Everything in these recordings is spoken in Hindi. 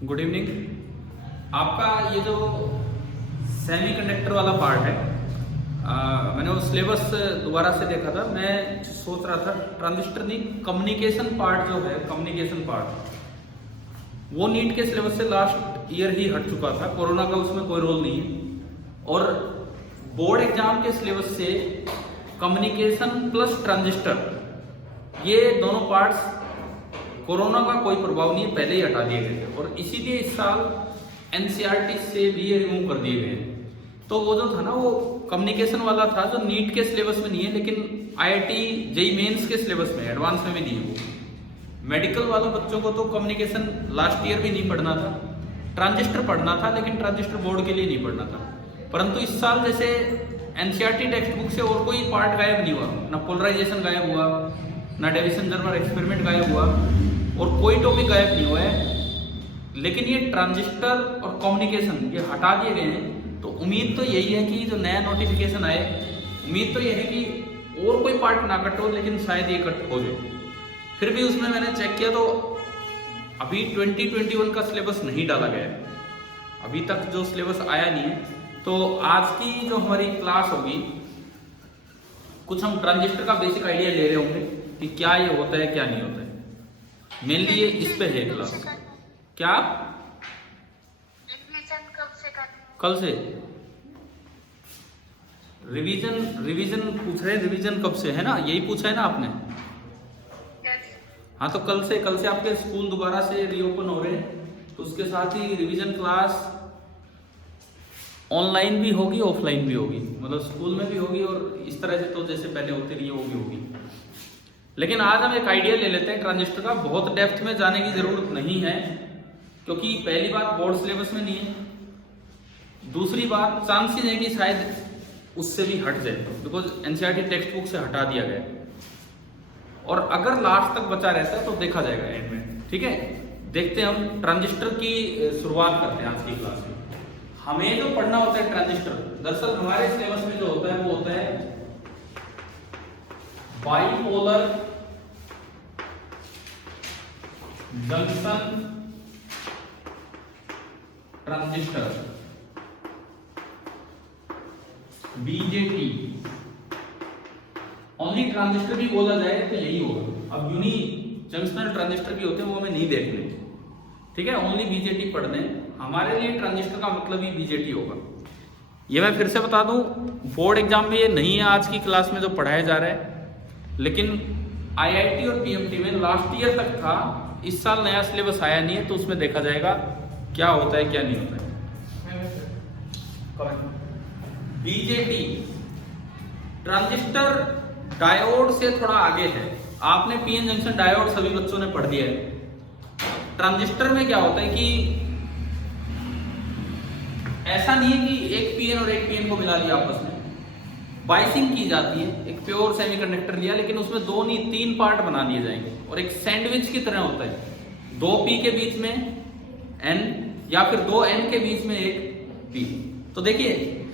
Good evening. आपका ये जो सेमीकंडक्टर वाला पार्ट है, मैंने वो सिलेबस दोबारा से देखा था। मैं सोच रहा था ट्रांजिस्टर नहीं, कम्युनिकेशन पार्ट जो है, कम्युनिकेशन पार्ट वो नीट के सिलेबस से लास्ट ईयर ही हट चुका था। कोरोना का उसमें कोई रोल नहीं है। और बोर्ड एग्जाम के सिलेबस से कम्युनिकेशन प्लस ट्रांजिस्टर, ये दोनों पार्ट्स कोरोना का कोई प्रभाव नहीं है, पहले ही हटा दिए गए थे। और इसीलिए इस साल एनसीईआरटी से भी ये रिमूव कर दिए गए। तो वो जो था ना, वो कम्युनिकेशन वाला था जो नीट के सिलेबस में नहीं है, लेकिन आईआईटी जेईई मेंस के सिलेबस में, एडवांस में भी नहीं है। वो मेडिकल वाले बच्चों को तो कम्युनिकेशन लास्ट ईयर भी नहीं पढ़ना था, ट्रांजिस्टर पढ़ना था, लेकिन ट्रांजिस्टर बोर्ड के लिए नहीं पढ़ना था। परंतु इस साल जैसे एनसीईआरटी टेक्स्ट बुक से और कोई पार्ट गायब नहीं हुआ, ना पोलराइजेशन गायब हुआ, ना डेविसन जर्मर एक्सपेरिमेंट गायब हुआ, और कोई टॉपिक गायब नहीं हुआ है। लेकिन ये ट्रांजिस्टर और कम्युनिकेशन ये हटा दिए गए हैं। तो उम्मीद तो यही है कि जो नया नोटिफिकेशन आए, उम्मीद तो यह है कि और कोई पार्ट ना कट हो, लेकिन शायद ये कट हो जाए। फिर भी उसमें मैंने चेक किया तो अभी 2021 का सिलेबस नहीं डाला गया है, अभी तक जो सिलेबस आया नहीं है। तो आज की जो हमारी क्लास होगी, कुछ हम ट्रांजिस्टर का बेसिक आइडिया ले रहे होंगे कि क्या ये होता है क्या नहीं होता है। मेनली ये इस पे है क्लास। क्या रिवीजन कब से करनी है? कल से रिवीजन पूछ रहे हैं। रिवीजन कब से है ना, यही पूछा है ना आपने। Yes. हाँ, तो कल से आपके स्कूल दोबारा से रीओपन हो रहे हैं, तो उसके साथ ही रिवीजन क्लास ऑनलाइन भी होगी, ऑफलाइन भी होगी। मतलब स्कूल में भी होगी और इस तरह से तो जैसे पहले होती रही है वो भी होगी। लेकिन आज हम एक आइडिया ले लेते हैं ट्रांजिस्टर का। बहुत डेप्थ में जाने की जरूरत नहीं है, क्योंकि पहली बात बोर्ड सिलेबस में नहीं है, दूसरी बात चांसेस है कि शायद उससे भी हट जाए, बिकॉज एनसीईआरटी टेक्स्ट बुक से हटा दिया गया। और अगर लास्ट तक बचा रहता है तो देखा जाएगा एंड में। ठीक है, देखते हैं हम ट्रांजिस्टर की शुरुआत करते हैं आज की क्लास में। हमें जो पढ़ना होता है ट्रांजिस्टर, दरअसल हमारे सिलेबस में जो होता है वो होता है bipolar junction transistor, BJT. Only transistor भी बोला जाए तो यही होगा। अब यूनी जंक्शनल ट्रांजिस्टर भी होते हैं, वो हमें नहीं देखने। ठीक है, ओनली बीजेटी पढ़ने। हमारे लिए ट्रांजिस्टर का मतलब ही बीजेटी होगा। ये मैं फिर से बता दूं, बोर्ड एग्जाम में ये नहीं है आज की क्लास में जो पढ़ाया जा रहा है, लेकिन आईआईटी और पीएमटी में लास्ट ईयर तक था। इस साल नया सिलेबस आया नहीं है, तो उसमें देखा जाएगा क्या होता है क्या नहीं होता है। बीजेटी ट्रांजिस्टर डायोड से थोड़ा आगे है। आपने पीएन जंक्शन डायोड सभी बच्चों ने पढ़ दिया है। ट्रांजिस्टर में क्या होता है कि ऐसा नहीं है कि एक पीएन और एक पीएन को मिला दिया आपस में, बाइसिंग की जाती है। एक प्योर सेमीकंडक्टर लिया, लेकिन उसमें दो नहीं 3 पार्ट बना दिए जाएंगे, और एक सैंडविच की तरह होता है। 2 पी के बीच में एन, या फिर 2 एन के बीच में एक पी। तो देखिए,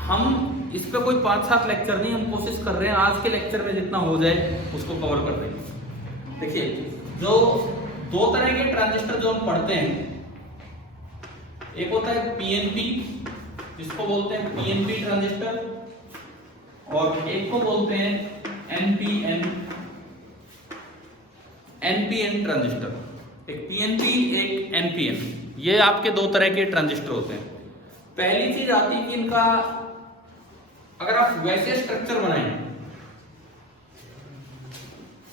हम इस पे कोई 5-7 लेक्चर नहीं, हम कोशिश कर रहे हैं आज के लेक्चर में जितना हो जाए उसको कवर कर रहे हैं। देखिए, जो 2 तरह के ट्रांजिस्टर जो हम पढ़ते हैं, एक होता है पीएनपी, जिसको बोलते हैं पीएनपी ट्रांजिस्टर, और एक को बोलते हैं एनपीएन, एनपीएन ट्रांजिस्टर। एक पीएनपी, एक एनपीएन। ये आपके 2 तरह के ट्रांजिस्टर होते हैं। पहली चीज आती है कि इनका अगर आप वैसे स्ट्रक्चर बनाएं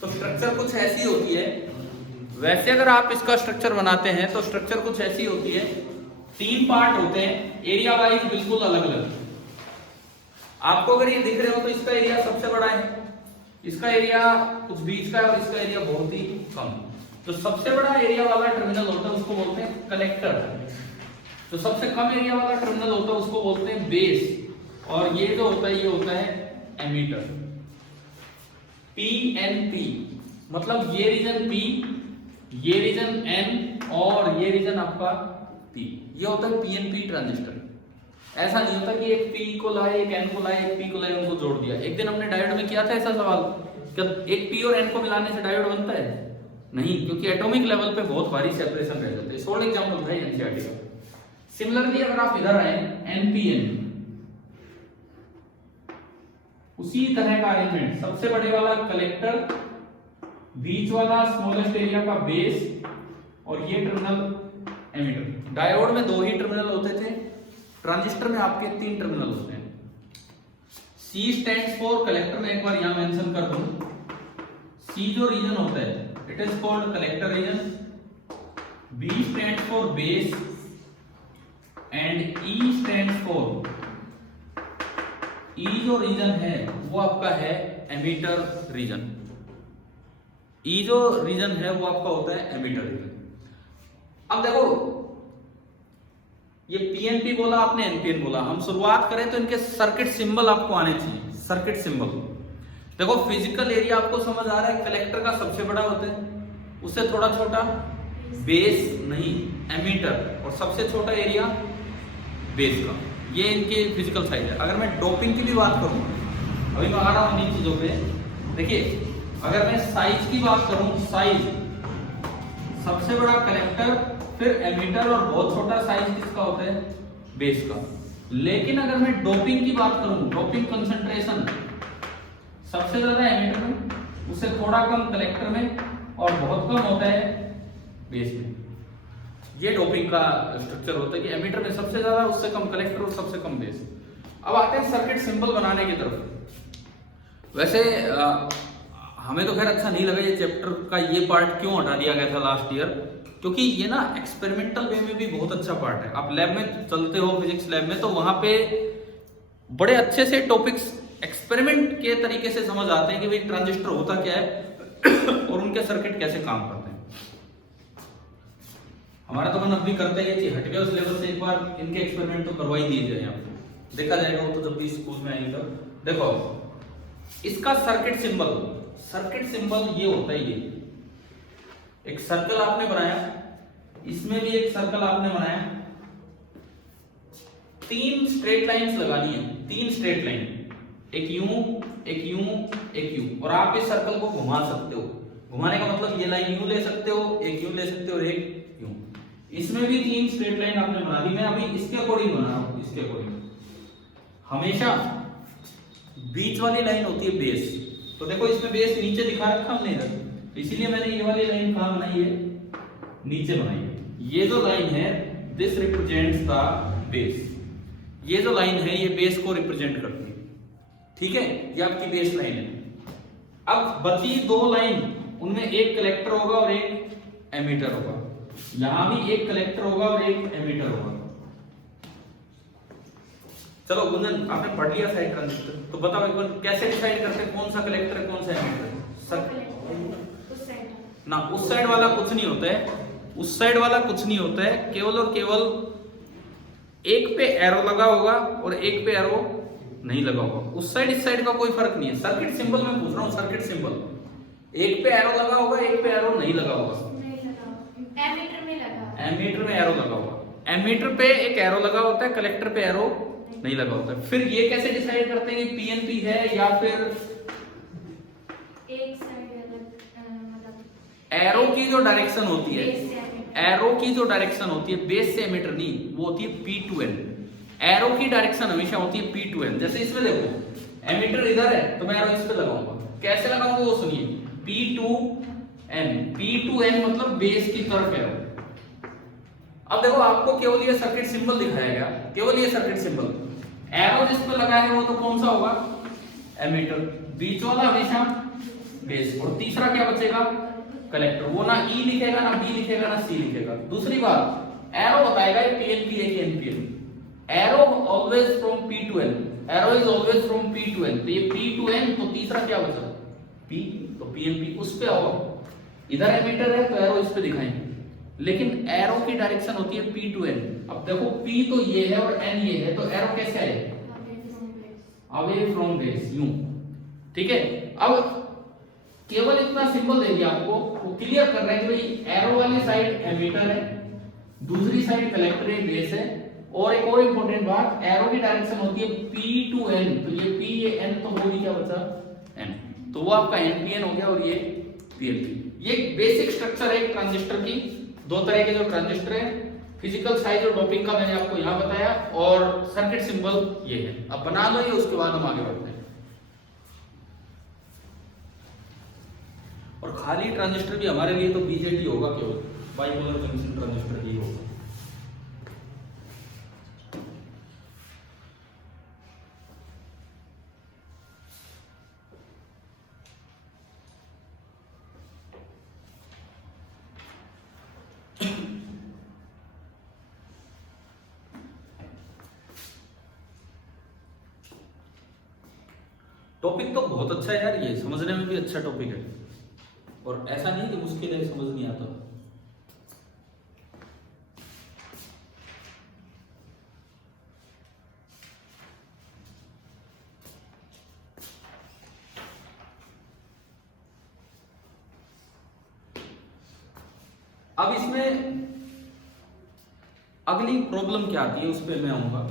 तो स्ट्रक्चर कुछ ऐसी होती है। वैसे अगर आप इसका स्ट्रक्चर बनाते हैं तो स्ट्रक्चर कुछ ऐसी होती है। 3 पार्ट होते हैं, एरिया वाइज बिल्कुल अलग अलग। आपको अगर ये दिख रहे हो तो इसका एरिया सबसे बड़ा है, इसका एरिया कुछ बीच का है, और इसका एरिया बहुत ही कम। तो सबसे बड़ा एरिया वाला टर्मिनल होता है उसको बोलते हैं कलेक्टर। तो सबसे कम एरिया वाला टर्मिनल होता है उसको बोलते हैं बेस। और ये जो होता है ये होता है एमीटर। पीएनपी मतलब ये रीजन P, ये रीजन N, और ये रीजन आपका P। ये होता है पीएनपी ट्रांजिस्टर। ऐसा नहीं होता कि एक P को लाए, एक N को लाए, एक P को लाए, उनको जोड़ दिया। एक दिन हमने डायोड में किया था ऐसा सवाल, क्या एक P और N को मिलाने से डायोड बनता है? नहीं, क्योंकि एटॉमिक लेवल पे बहुत भारी सेपरेशन रह जाते हैं। सोल्ड एग्जांपल था एनसीईआरटी का। सिमिलरली अगर आप इधर आए एनपीएन, उसी तरह का अरेंजमेंट, सबसे बड़े वाला कलेक्टर, बीच वाला स्मॉलेस्ट एरिया का बेस, और ये टर्मिनल एमिटर। डायोड में 2 ही टर्मिनल होते थे, ट्रांजिस्टर में आपके 3 टर्मिनल होते हैं। C स्टैंड्स फॉर कलेक्टर, में एक बार यहां मेंशन कर दूं, C जो रीजन होता है it is called collector region, B stands for base and E stands for, E जो रीजन है वो आपका है एमिटर रीजन। E जो रीजन है वो आपका होता है एमिटर रीजन। अब देखो ये पीएनपी बोला आपने, एनपीएन बोला, हम शुरुआत करें तो इनके सर्किट सिंबल आपको आने चाहिए। सर्किट सिंबल देखो, फिजिकल एरिया आपको समझ आ रहा है, कलेक्टर का सबसे बड़ा होता है, उससे थोड़ा छोटा बेस नहीं एमीटर, और सबसे छोटा एरिया बेस का। ये इनके फिजिकल साइज है। अगर मैं डोपिंग की भी बात करूं, अभी मैं आ रहा हूं इन चीजों पे, देखिए अगर मैं साइज की बात करूं, साइज सबसे बड़ा कलेक्टर, फिर एमीटर, और बहुत छोटा साइज किसका होता है, बेस का। लेकिन अगर मैं डोपिंग की बात करूं, डोपिंग कंसंट्रेशन सबसे ज्यादा एमीटर में, उससे थोड़ा कम कलेक्टर में, और बहुत कम होता है बेस में। ये डोपिंग का स्ट्रक्चर होता है कि एमीटर में सबसे ज्यादा, उससे कम कलेक्टर और सबसे कम बेस। अब आते हैं सर्किट सिंबल बनाने की तरफ। वैसे हमें तो खैर अच्छा नहीं लगा ये चैप्टर का ये पार्ट क्यों हटा दिया गया था लास्ट ईयर, क्योंकि ये ना एक्सपेरिमेंटल वे में भी बहुत अच्छा पार्ट है। आप लैब में चलते हो, फिजिक्स लैब में, तो वहां पे बड़े अच्छे से टॉपिक्स एक्सपेरिमेंट के तरीके से समझ आते हैं कि भाई ट्रांजिस्टर होता क्या है और उनके सर्किट कैसे काम करते हैं। हमारा तो मन अब भी करता है कि हट गया उस लेवल से, एक बार इनके एक्सपेरिमेंट तो करवा ही दिए जाए, आपको देखा जाएगा वो तो जब भी स्कूल में आएंगे। देखो इसका सर्किट सिंबल ये होता है, ये एक सर्कल आपने बनाया, इसमें भी एक सर्कल आपने बनाया, 3 स्ट्रेट लाइंस लगानी है, 3 स्ट्रेट लाइन, एक यूं, एक यूं, एक यूं, और आप इस सर्कल को घुमा सकते हो। घुमाने का मतलब ये लाइन यूं ले सकते हो, एक यूं ले सकते हो, और एक यूं। इसमें भी 3 स्ट्रेट लाइन आपने बना दी। मैं अभी इसके अकॉर्डिंग बना रहा हूं, इसके अकॉर्डिंग। हमेशा बीच वाली लाइन होती है बेस, तो देखो इसमें बेस नीचे दिखा रखा हमने इधर, इसीलिए मैंने ये वाली लाइन कहां बनाई है, नीचे बनाई है। ये जो लाइन है दिस रिप्रेजेंट्स द बेस, ये जो लाइन है ये बेस को रिप्रेजेंट करती है, ठीक है, ये आपकी बेस लाइन है। अब बची 2 लाइन, उनमें एक कलेक्टर होगा और एक एमीटर होगा। यहां भी एक कलेक्टर होगा और एक एमीटर होगा। चलो गुंजन, आपने पढ़ लिया साइड ट्रांजिस्टर, तो बताओ एक बार कैसे डिसाइड करते हैं कौन सा कलेक्टर है कौन सा एमीटर? ना उस साइड वाला कुछ नहीं होता है, उस साइड वाला कुछ नहीं होता है, केवल और केवल एक पे एरो लगा होगा और एक पे एरो नहीं लगा होगा। उस साइड इस साइड का कोई फर्क नहीं है। सर्किट सिंबल में पूछ रहा हूँ, सर्किट सिंबल, एक पे एरो लगा होगा, एक पे एरो नहीं लगा होगा। एमीटर में लगा, एमीटर में एरो लगा होगा। एमीटर पे एक एरो लगा होता है, कलेक्टर पे एरो नहीं लगा होता है। फिर ये कैसे डिसाइड करते हैं कि पीएनपी है या फिर एक साइड मतलब एरो की जो डायरेक्शन होती है, एरो की जो डायरेक्शन होती है बेस से एमीटर नहीं, वो होती है P to N। एरो की डायरेक्शन हमेशा होती है P to N। जैसे इसमें देखो एमीटर इधर है तो मैं एरो इस पे लगाऊंगा, कैसे लगाऊंगा वो सुनिए, P to N। P to N मतलब बेस की तरफ एरो। अब देखो आपको केवल ये सर्किट सिंबल दिखाया गया, केवल ये सर्किट सिंबल, एरो जिस पे लगा है वो तो कौन सा होगा, एमीटर, बीच वाला हमेशा बेस, और तीसरा क्या बचेगा, कलेक्टर। वो ना E लिखेगा, ना B लिखेगा, ना C लिखेगा। दूसरी बात, एरो बताएगा ये PNP है कि NPN। Arrow always from P to N, arrow is always from P to N। तो ये P to N, तो तीसरा क्या बचा, P, तो PNP उस पे आओ। इधर एमीटर है तो एरो इस पे दिखाएंगे, लेकिन एरो की डायरेक्शन होती है P to N। अब देखो P तो ये है और N ये है, तो एरो कैसे आए, अवे फ्रॉम बेस, यूं, ठीक है। अब केवल इतना सिंबल दे दिया आपको, वो क्लियर कर रहे हैं कि भाई एरो वाली साइड एमीटर है, दूसरी साइड कलेक्टर है, बेस है। और एक और इंपॉर्टेंट बात, एरो की डायरेक्शन होती है P to N, तो ये P ये N, तो वो भी क्या बचा, N, तो वो आपका NPN हो गया और ये PNP। ये बेसिक स्ट्रक्चर है ट्रांजिस्टर की। दो तरह के जो ट्रांजिस्टर है, फिजिकल साइज और डोपिंग का मैंने आपको यहाँ बताया, और सर्किट सिंबल ये है। अब बना लो ये, उसके बाद हम आगे बढ़ते हैं। और खाली ट्रांजिस्टर भी हमारे लिए तो बीजेटी होगा, केवल बाइपोलर जंक्शन ट्रांजिस्टर ही होगा। टॉपिक तो बहुत अच्छा है यार, ये समझने में भी अच्छा टॉपिक है, और ऐसा नहीं कि मुश्किल है, समझ नहीं आता। अब इसमें अगली प्रॉब्लम क्या आती है, उस पर मैं आऊंगा।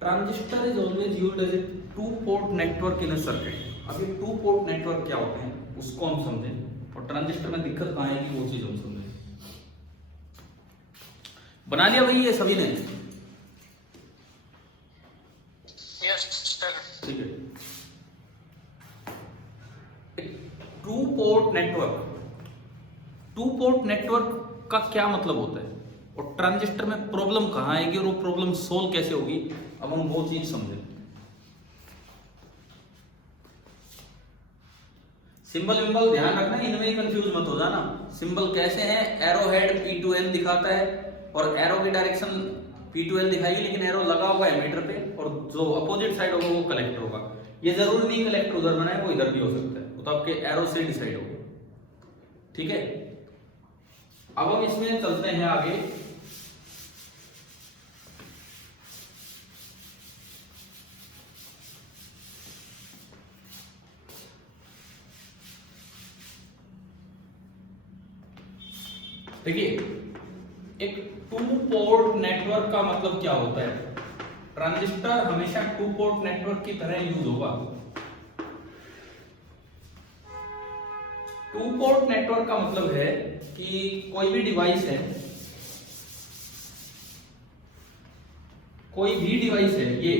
Transistor is always used as a two port network in a circuit. अब ये टू पोर्ट नेटवर्क क्या होते हैं उसको हम समझें, और ट्रांजिस्टर में दिक्कत कहाँ आएगी वो चीज हम समझें। बना लिया भाई ये सभी ने? ठीक है। To port network, to port network का क्या मतलब होता है, और ट्रांजिस्टर में प्रॉब्लम कहाँ आएगी और वो प्रॉब्लम सोल्व कैसे होगी, अब हम वो चीज समझें। सिंबल विंबल ध्यान रखना, इनमें ही कंफ्यूज मत हो जाना। सिंबल कैसे हैं, एरो हेड P2N दिखाता है, और एरो की डायरेक्शन P2N दिखाएगी, लेकिन एरो लगा हुआ है मीटर पे, और जो अपोजिट साइड होगा वो कलेक्टर होगा। ये जरूरी नहीं कलेक्टर उधर बनाए, वो इधर भी हो सकता है, वो तो आपके एरो से डिसाइड होगा। ठीक है, अब हम इसमें चलते हैं आगे। देखिए, एक टू पोर्ट नेटवर्क का मतलब क्या होता है। ट्रांजिस्टर हमेशा टू पोर्ट नेटवर्क की तरह यूज होगा। टू पोर्ट नेटवर्क का मतलब है कि कोई भी डिवाइस है, कोई भी डिवाइस है, ये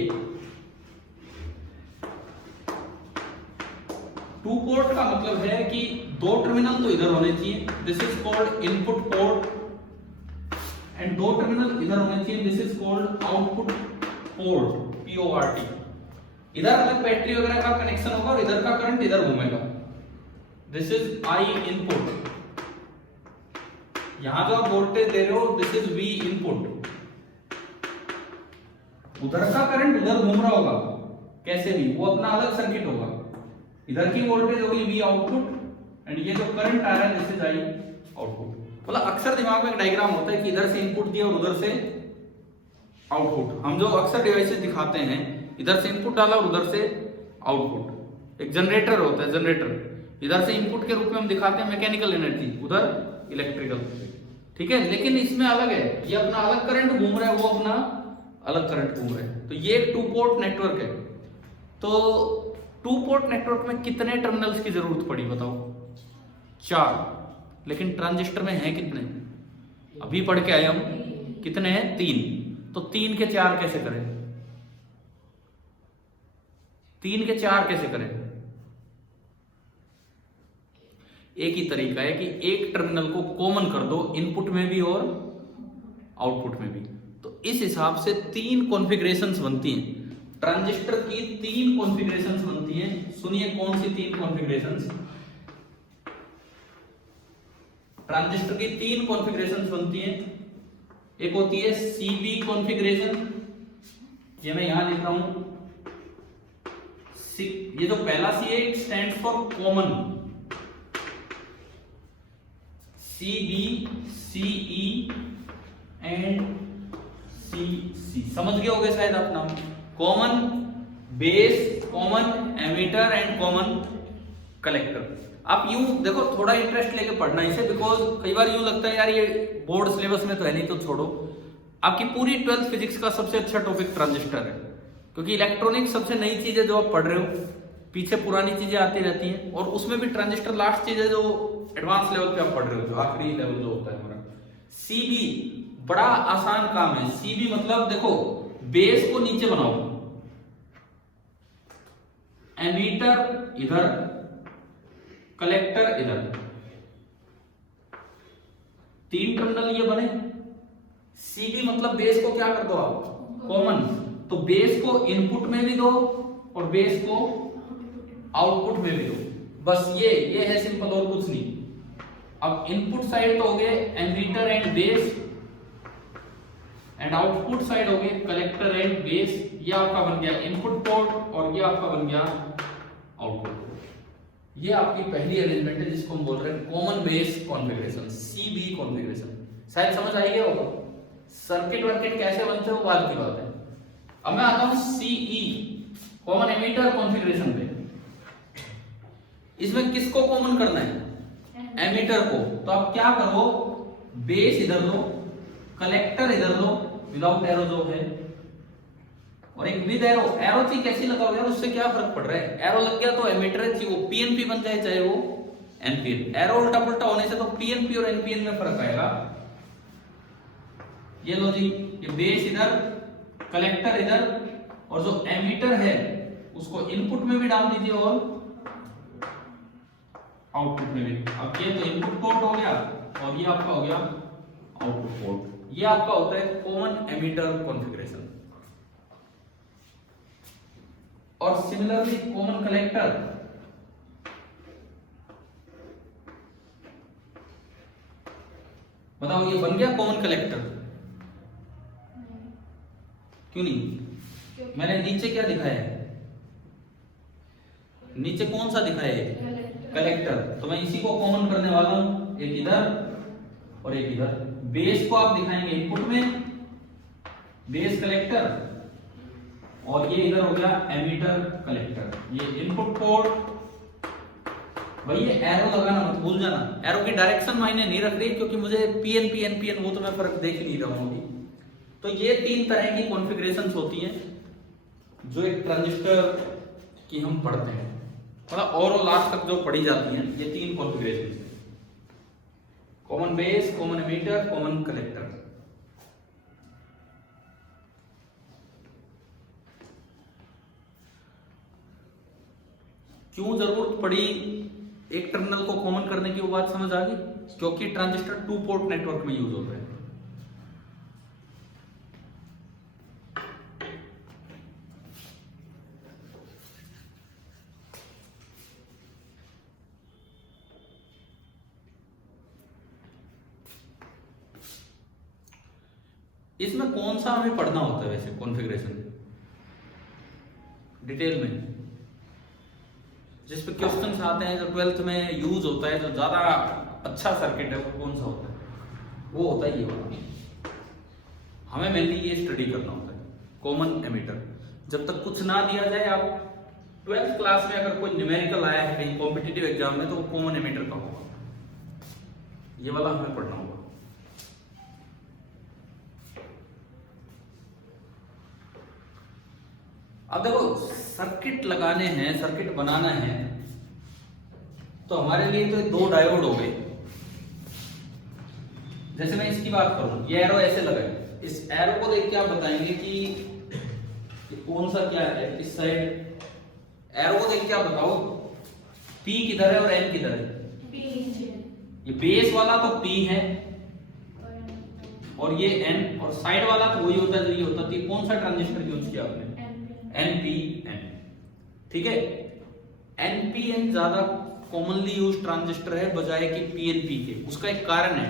टू पोर्ट का मतलब है कि दो टर्मिनल तो इधर होने चाहिए, this is called input port, and दो टर्मिनल इधर होने चाहिए, this is called output port, PORT। इधर अलग बैटरी वगैरह का कनेक्शन होगा और इधर का करंट इधर घूमेगा, दिस इज I इनपुट। यहां जो आप वोल्टेज दे रहे हो, दिस इज V इनपुट। उधर का करंट उधर घूम रहा होगा, कैसे भी, वो अपना अलग सर्किट होगा। इधर की वोल्टेज होगी V आउटपुट, एंड ये जो करंट आ रहा है दिस इज I आउटपुट। मतलब अक्सर दिमाग में एक डायग्राम होता है कि इधर से इनपुट दिया और उधर से आउटपुट। हम जो अक्सर डिवाइसेस दिखाते हैं, इधर से इनपुट डाला और उधर से आउटपुट। एक जनरेटर होता है, जनरेटर इधर से इनपुट के रूप में हम दिखाते हैं मैकेनिकल एनर्जी, उधर इलेक्ट्रिकल। ठीक है, लेकिन इसमें अलग है, ये अपना अलग करंट घूम रहा है, वो अपना अलग करंट घूम रहा है। तो ये एक टू पोर्ट नेटवर्क है। तो टू पोर्ट नेटवर्क में कितने टर्मिनल्स की जरूरत पड़ी बताओ? 4, लेकिन ट्रांजिस्टर में है कितने? अभी पढ़ के आए हम, कितने हैं? 3। तो 3 के 4 कैसे करें? 3 के 4 कैसे करें? एक ही तरीका है कि एक टर्मिनल को कॉमन कर दो, इनपुट में भी और आउटपुट में भी। तो इस हिसाब से 3 कॉन्फ़िगरेशंस बनती हैं। ट्रांजिस्टर की 3 कॉन्फ़िगरेशंस बनती हैं। सुनिए कौन सी 3 कॉन्फ़िगरेशंस। ट्रांजिस्टर की 3 कॉन्फ़िगरेशंस बनती हैं। एक होती है CB कॉन्फ़िगरेशन, ये मैं यहां लिख रहा हूं। ये जो पहला C है, it stands for common, CB, CE and CC। समझ गए होंगे शायद आप नाम। Common base, common ammeter and common collector. आप यूं देखो, थोड़ा इंटरेस्ट लेके पढ़ना इसे, बिकॉज कई बार यूं लगता है यार ये बोर्ड सिलेबस में तो है नहीं, तो छोड़ो। आपकी पूरी 12th फिजिक्स का सबसे अच्छा टॉपिक ट्रांजिस्टर है, क्योंकि इलेक्ट्रॉनिक्स सबसे नई चीज है जो आप पढ़ रहे हो। पीछे पुरानी चीजें आती रहती हैं, और उसमें भी ट्रांजिस्टर लास्ट चीज है जो एडवांस लेवल पे आप पढ़ रहे हो, जो आखिरी लेवल जो होता है हमारा। सीबी बड़ा आसान काम है। सीबी मतलब देखो, बेस को नीचे बनाओ, एमीटर इधर, कलेक्टर इधर, 3 टर्मिनल ये बने। सीबी मतलब बेस को क्या कर दो आप, कॉमन। तो बेस को इनपुट में भी दो और बेस को आउटपुट में भी दो, बस ये है सिंपल, और कुछ नहीं। अब इनपुट साइड तो हो गए emitter and base, and output side हो गए कलेक्टर एंड बेस। ये आपका बन गया इनपुट पोर्ट और ये आपका बन गया आउटपुट पोर्ट। ये आपकी पहली अरेंजमेंट है जिसको हम बोल रहे हैं common base configuration, CB configuration. शायद समझ आई गया होगा। सर्किट वर्किट कैसे बनते हैं वो बाद की बात है। अब मैं आता हूं सीई, कॉमन एमीटर कॉन्फ़िगरेशन पे। इसमें किसको कॉमन करना है, एमीटर को। तो आप क्या करो, बेस इधर लो, कलेक्टर इधर लो, विदाउट एरो जो है, और एक विद एरो। एरो थी कैसी लगाओ यार, उससे क्या फर्क पड़ रहा है। एरो लग गया तो एमीटर थी वो पीएनपी बन जाए चाहे वो एनपीएन। एरो उल्टा पुल्टा होने से तो पीएनपी और एनपीएन में फर्क आएगा। ये लो जी, ये बेस इधर, कलेक्टर इधर, और जो एमीटर है उसको इनपुट में भी डाल दीजिए और आउटपुट में भी। अब ये तो इनपुट पोर्ट हो गया और ये आपका हो गया आउटपुट पोर्ट। ये आपका होता है कॉमन एमीटर कॉन्फ़िगरेशन। और सिमिलरली कॉमन कलेक्टर, बताओ ये बन गया कॉमन कलेक्टर, क्यों नहीं। मैंने नीचे क्या दिखाया है, नीचे कौन सा दिखाया है, कलेक्टर। तो मैं इसी को कॉमन करने वाला हूं, एक इधर और एक इधर। बेस को आप दिखाएंगे इनपुट में, बेस कलेक्टर, और ये इधर हो गया एमीटर कलेक्टर, ये इनपुट पोर्ट। भाई ये एरो लगाना मत भूल जाना, एरो की डायरेक्शन मायने नहीं रख रही, क्योंकि मुझे पीएनपी एनपीएन वो तो मैं फर्क देख नहीं रहा हूं अभी। तो ये 3 तरह की कॉन्फ़िगरेशंस होती हैं जो एक ट्रांजिस्टर की हम पढ़ते हैं, मतलब और लास्ट तक जो पढ़ी जाती हैं। ये 3 कॉन्फ़िगरेशंस हैं, common base, common ammeter, common collector. क्यों जरूरत पड़ी एक टर्मिनल को कॉमन करने की, वो बात समझ आ गई। क्योंकि ट्रांजिस्टर 2 पोर्ट नेटवर्क में यूज होता है। इसमें कौन सा हमें पढ़ना होता है वैसे कॉन्फ़िगरेशन डिटेल में, जिस पे क्वेश्चंस आते हैं, जो 12th में यूज होता है, जो ज्यादा अच्छा सर्किट है वो कौन सा होता है, वो होता है ये वाला। हमें मेनली ये स्टडी करना होता है, कॉमन एमीटर। जब तक कुछ ना दिया जाए, आप 12th क्लास में अगर कोई न्यूमेरिकल आया है कहीं कॉम्पिटिटिव एग्जाम में, तो वो कॉमन एमीटर का होगा, ये वाला हमें पढ़ना होगा। अब देखो, सर्किट लगाने हैं, सर्किट बनाना है, तो हमारे लिए तो 2 डायोड हो गए। जैसे मैं इसकी बात करूं, ये एरो ऐसे लगाए, इस एरो को देख के आप बताएंगे कि ये कौन सा क्या है। इस साइड एरो को देख के आप बताओ P किधर है और N किधर है। ये बेस वाला तो P है और ये N, और साइड वाला तो वही होता है जो ये होता है। कौन सा ट्रांजिस्टर यूज किया आपने, NPN, ठीक है। NPN ज्यादा कॉमनली यूज ट्रांजिस्टर है बजाय कि PNP के। उसका एक कारण है,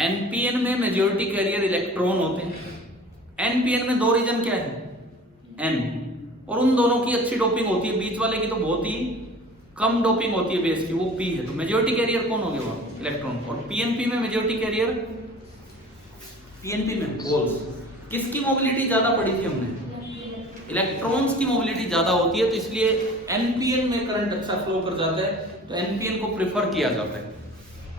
NPN में मेजॉरिटी कैरियर इलेक्ट्रॉन होते हैं। NPN में 2 रीजन क्या है, N, और उन दोनों की अच्छी डोपिंग होती है, बीच वाले की तो बहुत ही कम डोपिंग होती है बेस की, वो P है। तो मेजॉरिटी कैरियर कौन हो गया वहां, इलेक्ट्रॉन। और PNP में मेजॉरिटी कैरियर, PNP में होल्स। किसकी मोबिलिटी ज्यादा पड़ी थी हमने, इलेक्ट्रॉन्स की मोबिलिटी ज्यादा होती है, तो इसलिए NPN में करंट अच्छा फ्लो कर जाता है, तो NPN को प्रेफर किया जाता है।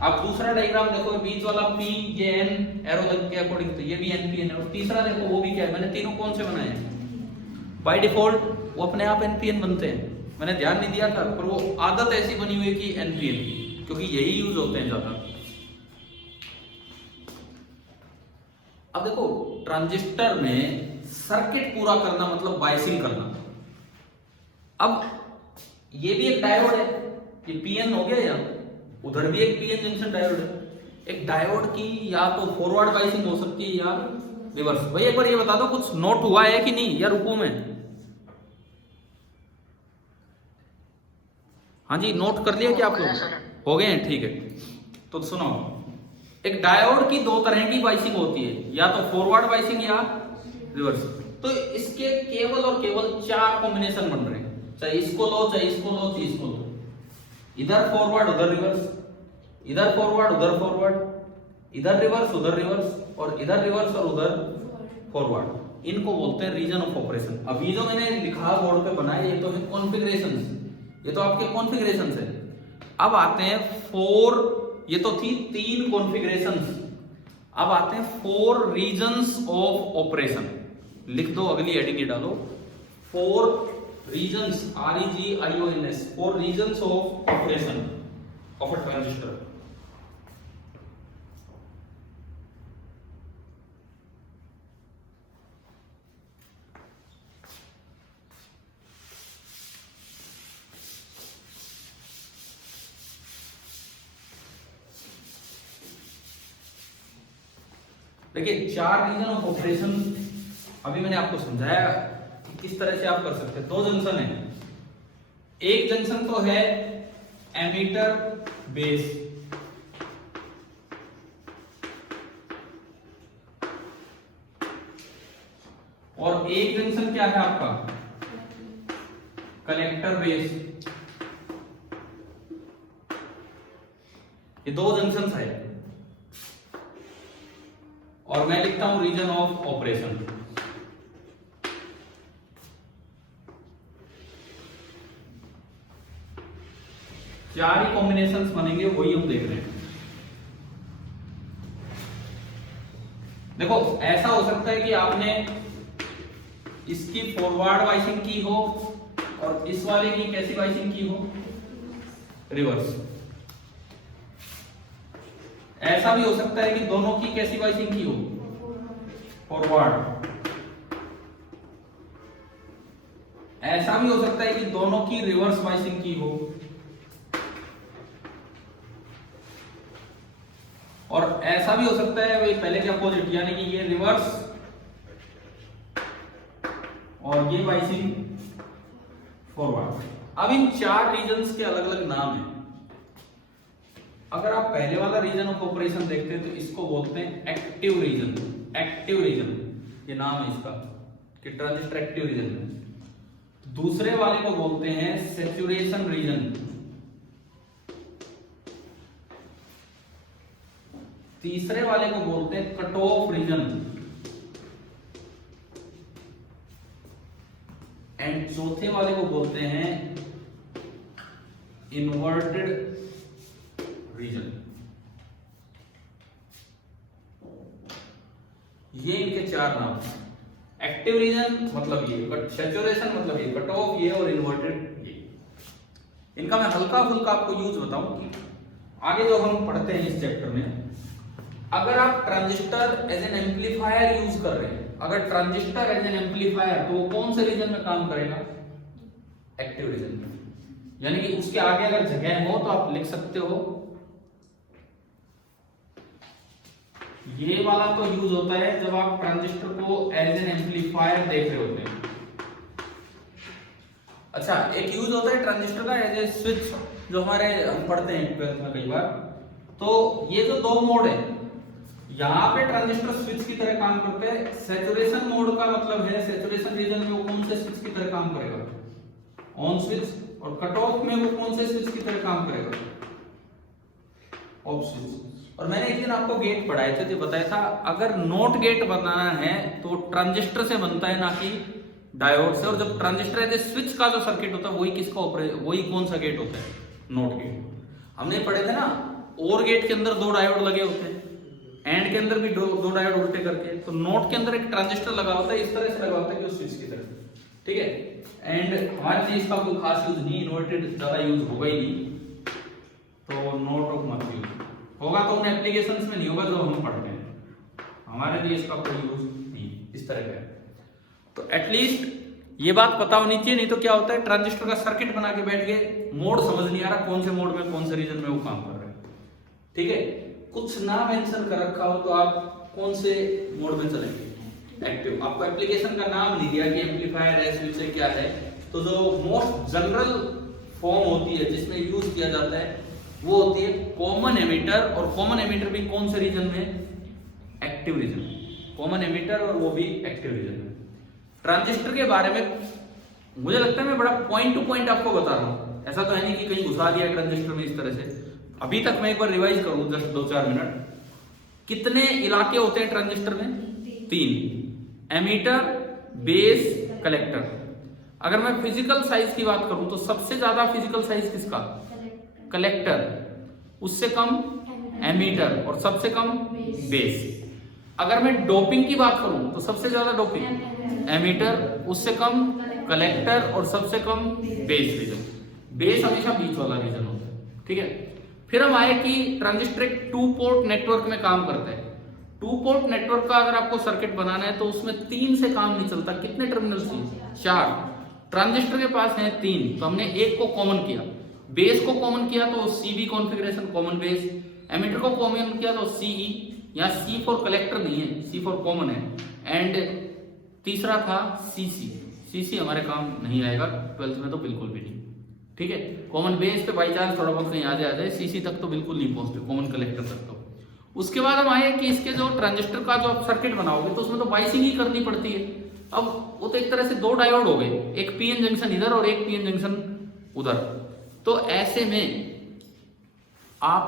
आप दूसरा डायग्राम देखो, बीच वाला P, ये N एरो लग के अकॉर्डिंग, तो ये भी NPN है। और तीसरा देखो वो भी क्या है, मैंने तीनों कौन से बनाए हैं, बाय डिफॉल्ट वो अपने आप NPN बनते हैं। मैंने ध्यान नहीं दिया था, पर वो आदत ऐसी बनी हुई है कि एनपीएन, क्योंकि यही यूज होते हैं ज्यादा। अब देखो ट्रांजिस्टर में सर्किट पूरा करना मतलब बायसिंग करना। अब ये भी एक डायोड है, ये पीएन हो गया, या उधर भी एक पीएन जंक्शन डायोड है। एक डायोड की या तो फॉरवर्ड बायसिंग हो सकती है या रिवर्स। भाई एक बार ये बता दो कुछ नोट हुआ है कि नहीं, या रुकू में? हाँ जी, नोट कर लिया क्या आप लोग? हो गए हैं, ठीक है। तो सुनो, एक डायोड की दो तरह की बायसिंग होती है, या तो फॉरवर्ड बायसिंग या रिवर्स। तो इसके केवल और केवल 4 कॉम्बिनेशन बन रहे हैं, चाहे इसको लो, चाहे इसको लो, चाहे इसको लो। इधर फॉरवर्ड उधर रिवर्स, इधर फॉरवर्ड उधर फॉरवर्ड, इधर रिवर्स उधर रिवर्स, और इधर रिवर्स और उधर फॉरवर्ड। इनको बोलते हैं रीजन ऑफ ऑपरेशन। अभी जो मैंने लिखा बोर्ड पे बनाया, ये तो है कॉन्फ़िगरेशंस, ये तो आपके कॉन्फ़िगरेशंस है। अब आते हैं 4, ये तो थी 3 कॉन्फ़िगरेशंस। अब आते हैं 4 रीजन्स ऑफ ऑपरेशन। लिख दो, अगली हेडिंग ये डालो, 4 regions, REGIONS, 4 regions of operation of a transistor. देखिए 4 रीजन ऑफ ऑपरेशन अभी मैंने आपको समझाया कि किस तरह से आप कर सकते हैं। 2 जंक्शन है, एक जंक्शन तो है एमीटर बेस, और एक जंक्शन क्या है आपका कलेक्टर बेस। ये 2 जंक्शन है, और मैं लिखता हूं रीजन ऑफ ऑपरेशन। चार ही कॉम्बिनेशंस बनेंगे, वही हम देख रहे हैं। देखो ऐसा हो सकता है कि आपने इसकी फॉरवर्ड बायसिंग की हो और इस वाले की कैसी बायसिंग की हो, रिवर्स। ऐसा भी हो सकता है कि दोनों की कैसी बायसिंग की हो, फॉरवर्ड। ऐसा भी हो सकता है कि दोनों की रिवर्स बायसिंग की हो, और ऐसा भी हो सकता है भाई पहले के अपोजिट, यानी कि ये रिवर्स और ये बायसिंग फॉरवर्ड। अब इन 4 रीजन्स के अलग अलग नाम हैं। अगर आप पहले वाला रीजन ऑफ ऑपरेशन देखते हैं तो इसको बोलते हैं एक्टिव रीजन। एक्टिव रीजन ये नाम है इसका, कि ट्रांजिस्टर एक्टिव रीजन है। दूसरे वाले को बोलते हैं सैचुरेशन रीजन। तीसरे वाले को बोलते हैं कट ऑफ रीजन, एंड चौथे वाले को बोलते हैं इन्वर्टेड रीजन। ये इनके 4 नाम। एक्टिव रीजन मतलब ये, सैचुरेशन मतलब ये, कट ऑफ ये, और इन्वर्टेड ये। इनका मैं हल्का फुल्का आपको यूज बताऊं कि आगे जो हम पढ़ते हैं इस चैप्टर में। अगर आप transistor as an amplifier use कर रहे हैं, अगर ट्रांजिस्टर एज एन एम्पलीफायर, तो वो कौन से रीजन में काम करेगा, एक्टिव रीजन में। यानी कि उसके आगे अगर जगह हो तो आप लिख सकते हो, ये वाला तो यूज होता है जब आप ट्रांजिस्टर को एज एन एम्पलीफायर देख रहे होते हैं। अच्छा, एक यूज होता है ट्रांजिस्टर का एज ए स्विच, जो हमारे हम पढ़ते हैं 12th में कई बार। तो ये जो 2 मोड है, यहाँ पे ट्रांजिस्टर स्विच की तरह काम करते हैं। सैचुरेशन मोड का मतलब है सैचुरेशन रीजन में वो कौन से स्विच की तरह काम करेगा, ऑन स्विच। और कट ऑफ में वो कौन से स्विच की तरह काम करेगा, ऑफ स्विच। और मैंने एक दिन आपको गेट पढ़ाए थे, तो बताया था अगर नॉट गेट बनाना है तो ट्रांजिस्टर से बनता है, ना कि डायोड से। और जब ट्रांजिस्टर है स्विच का जो सर्किट होता है वही किसका वही कौन सा गेट होता है, नॉट गेट। हमने पढ़े थे ना, और गेट के अंदर 2 डायोड लगे होते हैं, एंड के अंदर भी 2 डायोड उल्टे करके। तो नॉट के अंदर एक ट्रांजिस्टर लगा होता है, इस तरह से लगा होता है कि वो स्विच की तरह। ठीक है। एंड हमारे लिए इसका कोई खास यूज नहीं, इन्वर्टेड ज्यादा यूज होगा ही नहीं, तो नो टॉक मत यूज होगा तो उन एप्लीकेशंस में नहीं होगा जो हम पढ़ते हैं, हमारे लिए इसका कोई यूज नहीं इस तरह का है। तो एटलीस्ट ये बात पता होनी चाहिए, नहीं तो क्या होता है ट्रांजिस्टर का सर्किट बना के बैठ गए, मोड समझ नहीं आ रहा कौन से मोड में कौन से रीजन में वो काम कर रहा है। ठीक है, कुछ ना मेंशन कर रखा हो तो आप कौन से मोड में चलेंगे, एक्टिव। आपको एप्लीकेशन का नाम नहीं दिया कि एम्पलीफायर है, स्विच है, क्या है, तो जो मोस्ट जनरल फॉर्म होती है जिसमें यूज किया जाता है वो होती है कॉमन एमीटर, और कॉमन एमीटर भी कौन से रीजन में, एक्टिव रीजन, कॉमन एमीटर और वो भी एक्टिव रीजन में। ट्रांजिस्टर के बारे में मुझे लगता है मैं बड़ा पॉइंट टू पॉइंट आपको बता रहा हूं, ऐसा तो है नहीं कि कहीं घुसा दिया ट्रांजिस्टर में इस तरह से। अभी तक मैं एक बार रिवाइज करूं जस्ट 2-4 मिनट। कितने इलाके होते हैं ट्रांजिस्टर में? 3, एमीटर, बेस, कलेक्टर। अगर मैं फिजिकल साइज की बात करूं तो सबसे ज्यादा फिजिकल साइज किसका? कलेक्टर, उससे कम एमीटर और सबसे कम बेस। अगर मैं डोपिंग की बात करूं तो सबसे ज्यादा डोपिंग एमीटर, उससे कम कलेक्टर और सबसे कम बेस रीजन। बेस हमेशा बीच वाला रीजन होता है। ठीक है, फिर हम आए कि ट्रांजिस्टर एक 2 पोर्ट नेटवर्क में काम करता है। 2 पोर्ट नेटवर्क का अगर आपको सर्किट बनाना है तो उसमें 3 से काम नहीं चलता। कितने टर्मिनल्स हैं? 4। ट्रांजिस्टर के पास है 3, तो हमने एक को कॉमन किया, बेस को कॉमन किया तो CB configuration, common base. Emitter को कॉमन किया तो सीई, यहाँ सी फॉर कलेक्टर नहीं है, सी फॉर कॉमन है। एंड तीसरा था सीसी, सीसी हमारे काम नहीं आएगा 12th में तो बिल्कुल भी नहीं। ठीक है, कॉमन बेस पे बाई चांस थोड़ा बहुत कहीं आ जाए, सीसी तक तो बिल्कुल नहीं पहुंचते, कॉमन कलेक्टर तक तो। उसके बाद हम आए कि इसके जो ट्रांजिस्टर का जो आप सर्किट बनाओगे तो उसमें तो बाइसिंग ही करनी पड़ती है। अब वो तो एक तरह से 2 डायोड हो गए, एक पीएन जंक्शन इधर और एक पीएन जंक्शन उधर। तो ऐसे में आप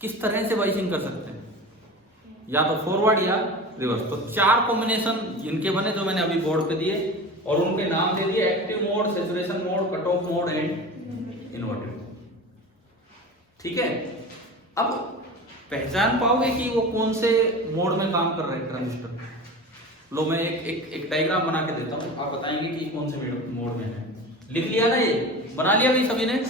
किस तरह से बाइसिंग कर सकते हैं, या तो फॉरवर्ड या रिवर्स। तो 4 कॉम्बिनेशन इनके बने जो मैंने अभी बोर्ड पे दिए, और उनके नाम दे दिए active mode, saturation mode, cut off mode and inverted. ठीक है, अब पहचान पाओगे कि वो कौन से मोड में काम कर रहे हैं ट्रांजिस्टर। लो मैं एक डायग्राम बना के देता हूं, आप बताएंगे कि कौन से मोड में है। लिख लिया ना, ये बना लिया भी सभी ने?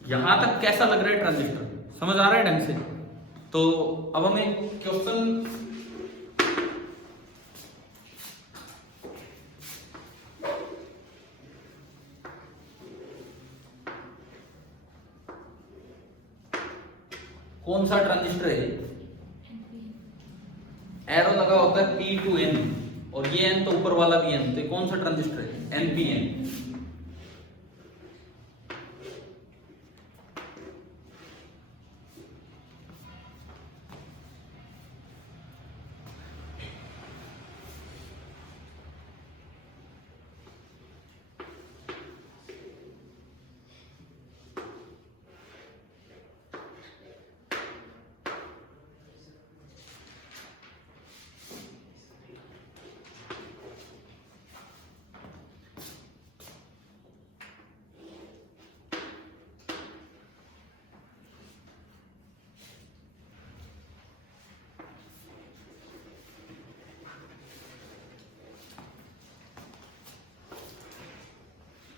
यहां तक कैसा लग रहा है ट्रांजिस्टर, समझ आ रहा है ढंग से? तो अब हमें क्वेश्चन कौन सा ट्रांजिस्टर है? एरो लगा होता है P to N, और ये N तो ऊपर वाला भी N, तो कौन सा ट्रांजिस्टर है? NPN।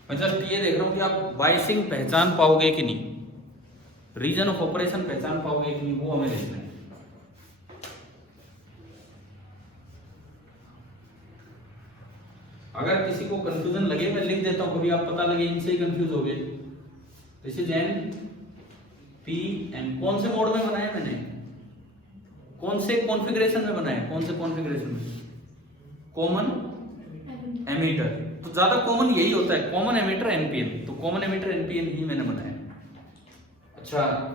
मैं जस्ट ये देख रहा हूं कि आप बाइसिंग पहचान पाओगे कि नहीं, रीजन ऑफ ऑपरेशन पहचान पाओगे कि नहीं, वो हमें देखना है। अगर किसी को कंफ्यूजन लगे, मैं लिख देता हूं, कभी आप पता लगे इनसे ही कंफ्यूज हो गए। This is NPN। कौन से मोड में बनाया मैंने, कौन से कॉन्फ़िगरेशन में बनाया, कौन से कॉन्फ़िगरेशन में? कॉमन एमीटर, तो ज्यादा कॉमन यही होता है, कॉमन एमीटर NPN, तो कॉमन एमीटर NPN ही मैंने बनाया। अच्छा,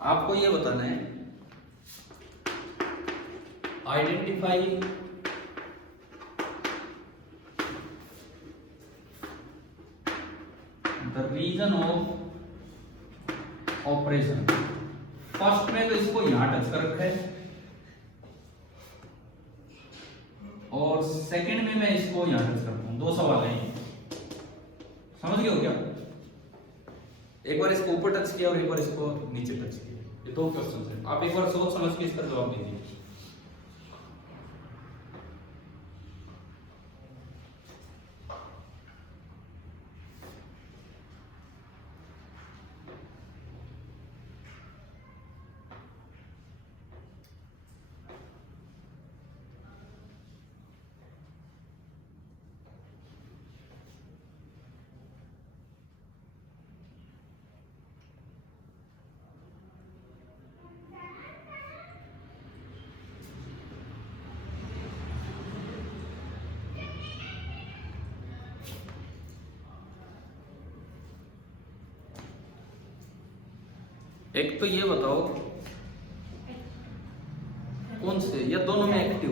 आपको ये बताना है, identify the region of operation. First में तो इसको यहां टच कर रखा है, और सेकंड में मैं इसको यहां टच करता हूं। दो सवाल हैं, समझ गए हो क्या? एक बार इसको ऊपर टच किया और एक बार इसको नीचे टच किया, ये दो क्वेश्चन है। आप एक बार सोच समझ के इसका जवाब दीजिए। एक तो ये बताओ कौन से या दोनों में एक्टिव?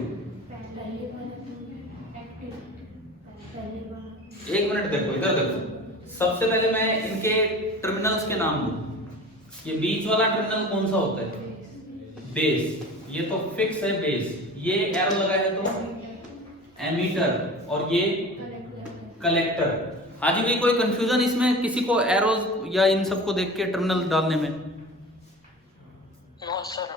एक मिनट देखो, इधर देखो। सबसे पहले मैं इनके टर्मिनल्स के नाम दूं। ये बीच वाला टर्मिनल कौन सा होता है? बेस। ये तो फिक्स है बेस। ये एरो लगा है तो एमीटर, और ये कलेक्टर। हाँ जी भाई, कोई कंफ्यूजन इसमें किसी को एरोज या इन सबको देख के टर्मिनल डालने में?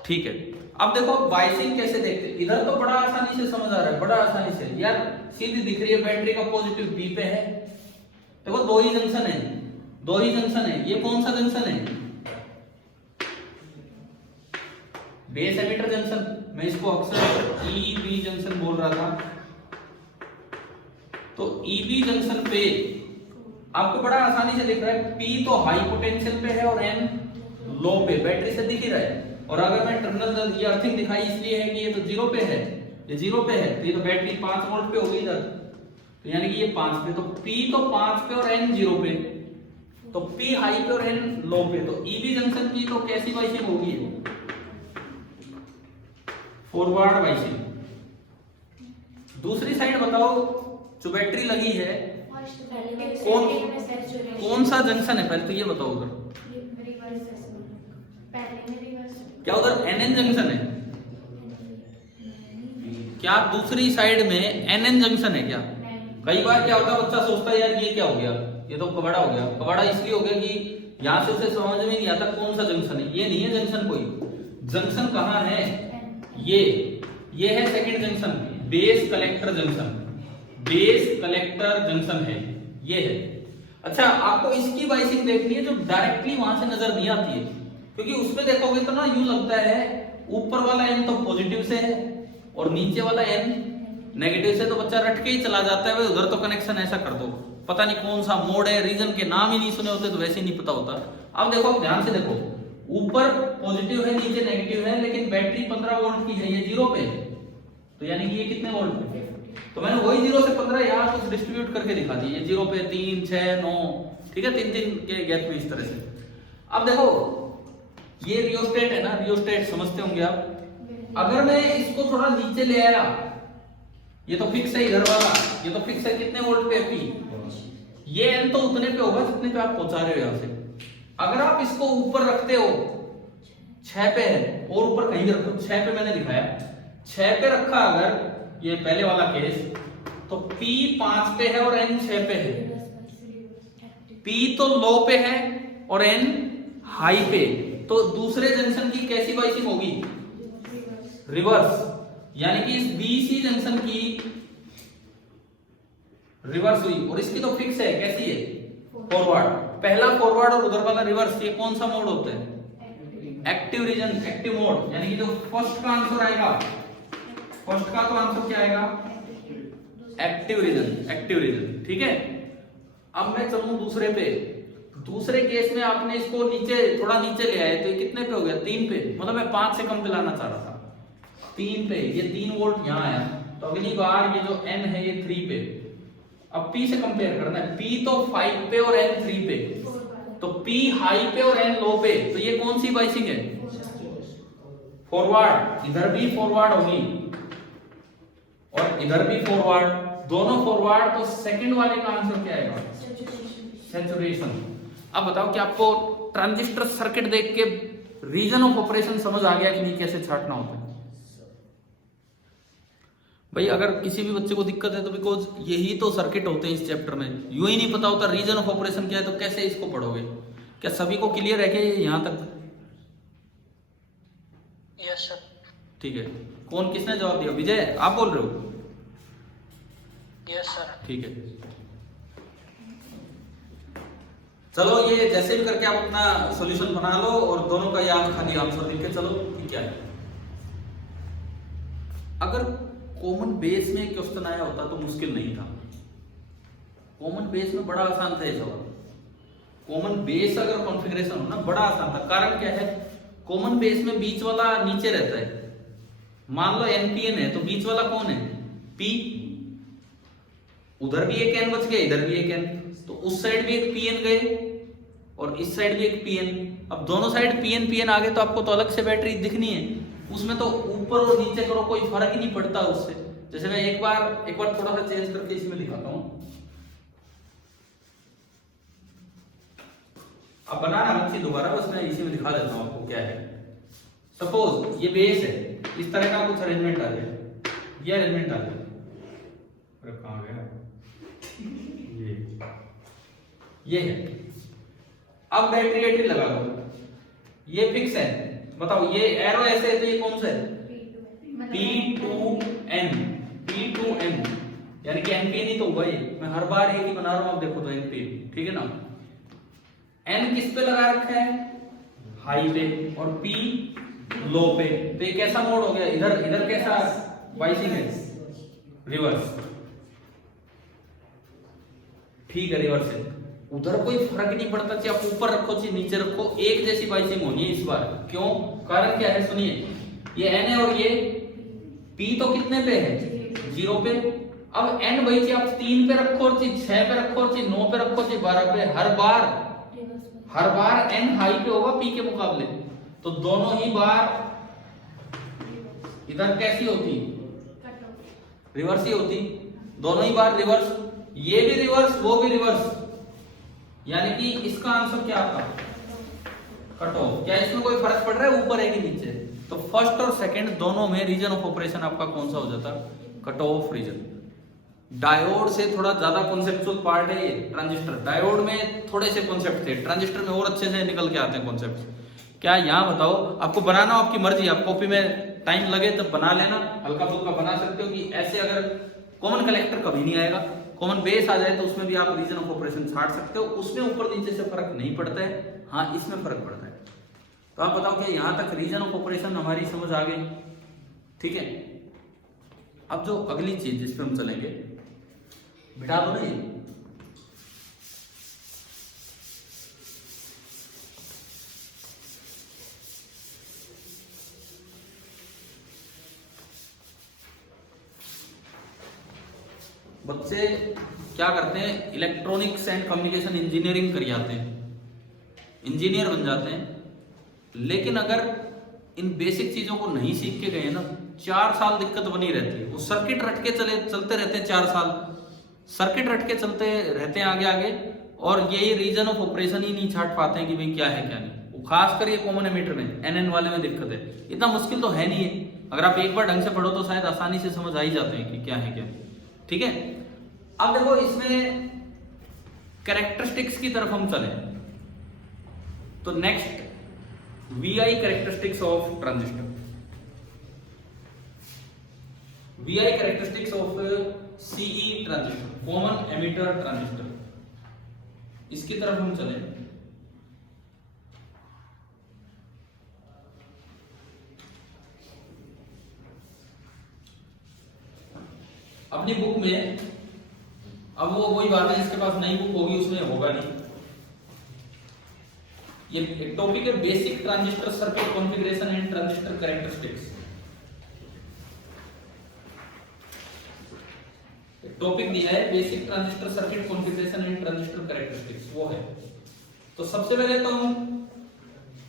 ठीक है। अब देखो बाइसिंग कैसे देखते हैं। इधर तो बड़ा आसानी से समझ आ रहा है, बड़ा आसानी से यार, सीधी दिख रही है बैटरी का पॉजिटिव बी पे है। देखो दो ही जंक्शन है, दो ही जंक्शन है। ये कौन सा जंक्शन है? Base emitter junction. मैं इसको अक्सर ईबी जंक्शन बोल रहा था। तो ईबी जंक्शन पे आपको बड़ा आसानी से दिख रहा है, पी तो हाई पोटेंशियल पे है और एन लो पे, बैटरी से दिख ही रहा है। और अगर मैं टर्मिनल ये अर्थिंग दिखाई इसलिए है कि ये तो जीरो पे है, ये जीरो पे है, तो ये तो बैटरी 5 वोल्ट पे होगी इधर, तो यानी कि ये 5 पे, तो P तो 5 पे और N 0 पे, तो P हाई पे और N लो पे। तो ईबी जंक्शन की तो कैसी बाइसिंग होगी? Forward biasing. दूसरी साइड बताओ, जो बैटरी लगी है कौन सा जंक्शन है? पहले तो ये बताओ उधर क्या उधर NN जंक्शन है क्या? दूसरी साइड में NN जंक्शन है क्या? कई बार क्या होता है, बच्चा सोचता है यार ये क्या हो गया, ये तो कबाड़ा हो गया। कबाड़ा इसलिए हो गया कि यहां से उसे समझ में नहीं आता कौन सा जंक्शन है। ये नहीं है जंक्शन, कोई जंक्शन कहां है? ये है second junction, base collector junction. Base collector junction है, ये है। अच्छा, आपको इसकी बाइसिंग देखनी है जो डायरेक्टली वहां से नजर नहीं आती है, क्योंकि उसमें देखोगे तो ना यूं लगता है ऊपर वाला एन तो पॉजिटिव से है और नीचे वाला एन नेगेटिव से, तो बच्चा रट के ही चला जाता है, भाई उधर तो कनेक्शन ऐसा कर दो। पता नहीं कौन सा मोड है, रीजन के नाम ही नहीं सुने होते तो वैसे ही नहीं पता होता। अब देखो ध्यान से देखो, ऊपर पॉजिटिव है नीचे नेगेटिव है, लेकिन बैटरी 15 वोल्ट की है, ये 0 पे, तो यानी कि ये कितने वोल्ट पे? तो मैंने वही 0 से 15 यहाँ कुछ डिस्ट्रीब्यूट करके दिखा दी। ये 0 पे 3, 6, 9, ठीक है, 3 के गैप में इस तरह से। अब देखो ये रियोस्टेट है ना, रियोस्टेट समझते होंगे आप। अगर मैं इसको थोड़ा नीचे ले आया, ये तो फिक्स है इधर वाला, ये तो फिक्स है कितने वोल्ट पे? P। ये एन तो उतने पे होगा जितने पे आप पहुंचा रहे हो यहां से। अगर आप इसको ऊपर रखते हो, 6 पे है और ऊपर कहीं भी रखो, 6 पे मैंने दिखाया, 6 पे रखा अगर, ये पहले वाला केस, तो P 5 पे है और N 6 पे है। P तो लो पे है और N हाई पे, तो दूसरे जंक्शन की कैसी बाइसिंग होगी? रिवर्स। यानी कि इस BC जंक्शन की रिवर्स हुई, और इसकी तो फिक्स है, कैसी है? फॉरवर्ड। पहला फॉरवर्ड और उधर वाला रिवर्स, ये कौन सा मोड होता है? Active region, active mode. यानी कि जो फर्स्ट का आंसर आएगा, फर्स्ट का तो आंसर क्या आएगा? एक्टिव रीजन, एक्टिव रीजन, ठीक है। अब मैं चलूं दूसरे पे। दूसरे केस में आपने इसको नीचे, थोड़ा नीचे ले आए, तो ये कितने पे हो गया? 3 पे, मतलब मैं 5 से कम पे लाना चाह रहा था, 3 पे। ये 3 वोल्ट यहाँ आया, तो अगली बार ये जो N है ये 3 पे। अब P से कंपेयर करना है, P तो 5 पे और N 3 पे, तो P हाई पे और N लो पे, तो ये कौन सी बाइसिंग है? फॉरवर्ड, इधर भी फॉरवर्ड होगी और इधर भी फॉरवर्ड, दोनों फॉरवर्ड, तो सेकंड वाले का आंसर क्या आएगा? सैचुरेशन। अब बताओ कि आपको ट्रांजिस्टर सर्किट देख के रीजन ऑफ ऑपरेशन समझ आ गया कि नहीं, कैसे छांटना होता है? भाई अगर किसी भी बच्चे को दिक्कत है तो बिकॉज यही तो सर्किट होते हैं इस चैप्टर में, यूं ही नहीं पता होता रीजन ऑफ ऑपरेशन क्या है तो कैसे इसको पढ़ोगे? क्या सभी को क्लियर है क्या ये यहां तक? Yes sir. ठीक है, कौन किसने जवाब दिया? विजय आप बोल रहे हो? Yes sir. ठीक है, चलो ये जैसे भी करके आप अपना सॉल्यूशन बना लो और दोनों का याद खाली आंसर लिख के चलो कि क्या है। अगर कॉमन बेस में क्वेश्चन आया होता तो मुश्किल नहीं था, कॉमन बेस में बड़ा आसान था ये सवाल। कॉमन बेस अगर कॉन्फ़िगरेशन हो ना बड़ा आसान था। कारण क्या है? कॉमन बेस में बीच वाला नीचे रहता है। मान लो एनपीएन है तो बीच वाला कौन है? पी। उधर भी एक एन बच गया, इधर भी एक एन, तो उस साइड भी एक पीएन गए और इस साइड भी एक पीएन। अब दोनों साइड पीएन पीएन आ गए तो आपको तो अलग से बैटरी दिखनी है, उसमें तो ऊपर और नीचे करो कोई फर्क ही नहीं पड़ता उससे। जैसे मैं एक बार थोड़ा सा चेंज करके इसमें दिखाता हूं। अब बनाना मत दोबारा, बस मैं इसी में दिखा देता हूं आपको क्या है। सपोज ये बेस है, इस तरह का कुछ अरेंजमेंट आ गया, ये अरेंजमेंट आ गया, कहां गया ये है। अब बैटरी लगा दो, ये फिक्स है। बताओ ये एरो ऐसे है तो ये कौन सा है? P2N, P2N, यानी कि NPN ही तो होगा ये। मैं हर बार एक ही बना रहा हूं, आप देखो तो NPN, ठीक है ना। N किस पे लगा रखा है? हाई पे, और P लो पे। तो ये कैसा मोड हो गया? इधर कैसा वाइसिंग है? रिवर्स। ठीक है, रिवर्स है। उधर कोई फर्क नहीं पड़ता चाहे आप ऊपर रखो चाहे नीचे रखो, एक जैसी वाइसिंग होनी है इस बार। क्यों? कारण क्या है सुनिए, ये N है और ये P तो कितने पे है? 0 पे। अब N वही चाहे आप 3 पे रखो और चाहे 6 पे रखो और चाहे 9 पे रखो चाहे 12 पे, हर बार N हाई पे होगा P के मुकाबले। तो दोनों ही बार इधर कैसी होती? रिवर्स ही होती, दोनों ही बार रिवर्स। ये भी रिवर्स, वो भी रिवर्स, यानी कि इसका आंसर क्या आता? Cut off. क्या इसमें कोई फर्क पड़ रहा है ऊपर है कि नीचे? तो फर्स्ट और सेकंड दोनों में रीजन ऑफ ऑपरेशन आपका कौन सा हो जाता? Cut off reason. डायोड से थोड़ा ज्यादा कॉन्सेप्चुअल पार्ट है ये ट्रांजिस्टर, डायोड में थोड़े से कॉन्सेप्ट थे, ट्रांजिस्टर में और अच्छे से निकल के आते हैं कॉन्सेप्ट। क्या यहाँ बताओ, आपको बनाना आपकी मर्जी, आप कॉपी में टाइम लगे तब बना लेना, हल्का फुल्का बना सकते हो। कि ऐसे अगर कॉमन कलेक्टर कभी नहीं आएगा, कॉमन बेस आ जाए तो उसमें भी आप रीजन ऑफ ऑपरेशन छाट सकते हो, उसमें ऊपर नीचे से फर्क नहीं पड़ता है, हाँ इसमें फर्क पड़ता है। तो आप बताओ कि यहां तक रीजन ऑफ ऑपरेशन हमारी समझ आ गई, ठीक है। अब जो अगली चीज जिस पे हम चलेंगे, बिठा दो ना ये, बच्चे क्या करते हैं, इलेक्ट्रॉनिक्स एंड कम्युनिकेशन इंजीनियरिंग कर जाते हैं, इंजीनियर बन जाते हैं, लेकिन अगर इन बेसिक चीजों को नहीं सीख के गए ना, 4 साल दिक्कत बनी रहती है। वो सर्किट रट के चलते रहते हैं, 4 साल सर्किट रट के चलते रहते हैं आगे आगे, और यही रीजन ऑफ ऑपरेशन ही नहीं छाट पाते हैं कि भाई क्या है क्या नहीं। वो खासकर ये कॉमन एमीटर में, एनएन वाले में दिक्कत है। इतना मुश्किल तो है नहीं है, अगर आप एक बार ढंग से पढ़ो तो शायद आसानी से समझ आ ही जाते हैं कि क्या है क्या नहीं, ठीक है। अब देखो इसमें कैरेक्टरिस्टिक्स की तरफ हम चले तो next VI characteristics of transistor, VI characteristics of CE transistor, common emitter transistor, इसकी तरफ हम चले। अपनी बुक में, अब वो वही बात है, इसके पास नई बुक होगी उसमें होगा नहीं। ये एक टॉपिक है, basic transistor circuit configuration and transistor characteristics. एक टॉपिक दिया है, basic transistor circuit configuration and transistor characteristics, वो है। तो सबसे पहले तो हम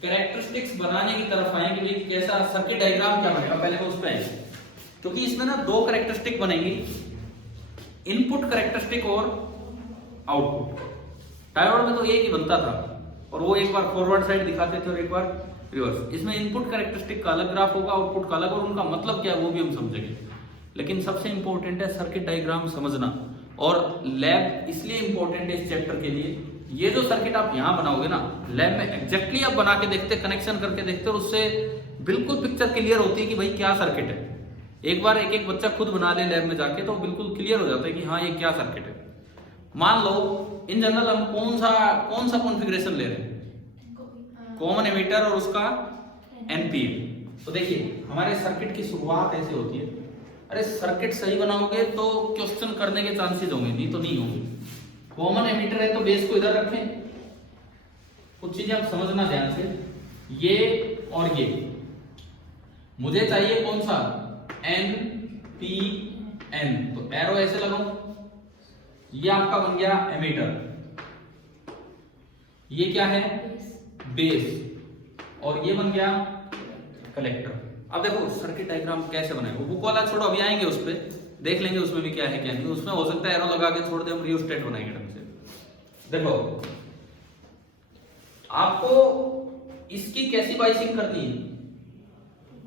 कैरेक्टरिस्टिक्स बनाने की तरफ आए कि भाई कैसा सर्किट डायग्राम क्या बनेगा, पहले मैं उस पर आए, क्योंकि इसमें ना दो कैरेक्टरिस्टिक बनेंगी, इनपुट कैरेक्टरिस्टिक और आउटपुट। डायोड में तो एक ही बनता था और वो एक बार फॉरवर्ड साइड दिखाते थे और एक बार रिवर्स। इसमें इनपुट कैरेक्टरिस्टिक का अलग ग्राफ होगा, आउटपुट का अलग, और उनका मतलब क्या है वो भी हम समझेंगे। लेकिन सबसे इंपॉर्टेंट है सर्किट डायग्राम समझना, और लैब इसलिए इंपॉर्टेंट है इस चैप्टर के लिए। ये जो सर्किट आप यहाँ बनाओगे ना, लैब में एग्जैक्टली आप बना के देखते, कनेक्शन करके देखते, और उससे बिल्कुल पिक्चर क्लियर होती है कि भाई क्या सर्किट है। एक बार एक एक बच्चा खुद बना ले लैब में जाके तो बिल्कुल क्लियर हो जाता है कि हाँ ये क्या सर्किट है। मान लो इन जनरल हम कौन सा कॉन्फ़िगरेशन ले रहे हैं, कॉमन एमीटर और उसका एनपीएम। तो देखिए हमारे सर्किट की शुरुआत ऐसे होती है, अरे सर्किट सही बनाओगे तो क्वेश्चन करने के चांसेस होंगे, नहीं तो नहीं होंगे। कॉमन एमीटर है तो बेस को इधर रखें, कुछ चीजें आप समझना ध्यान से, ये और ये मुझे चाहिए कौन सा, एन पी एन, तो एरो ऐसे लगाओ, ये आपका बन गया एमीटर, ये क्या है बेस, और ये बन गया कलेक्टर। अब देखो सर्किट डायग्राम कैसे बनाएगा, बुक वाला छोड़ो, अभी आएंगे उस पर, देख लेंगे उसमें भी क्या है क्या नहीं। उसमें हो सकता है एरो लगा के छोड़ दे, हम रियोस्टेट बनाएंगे ढंग से। देखो आपको इसकी कैसी बाइसिंग करनी है,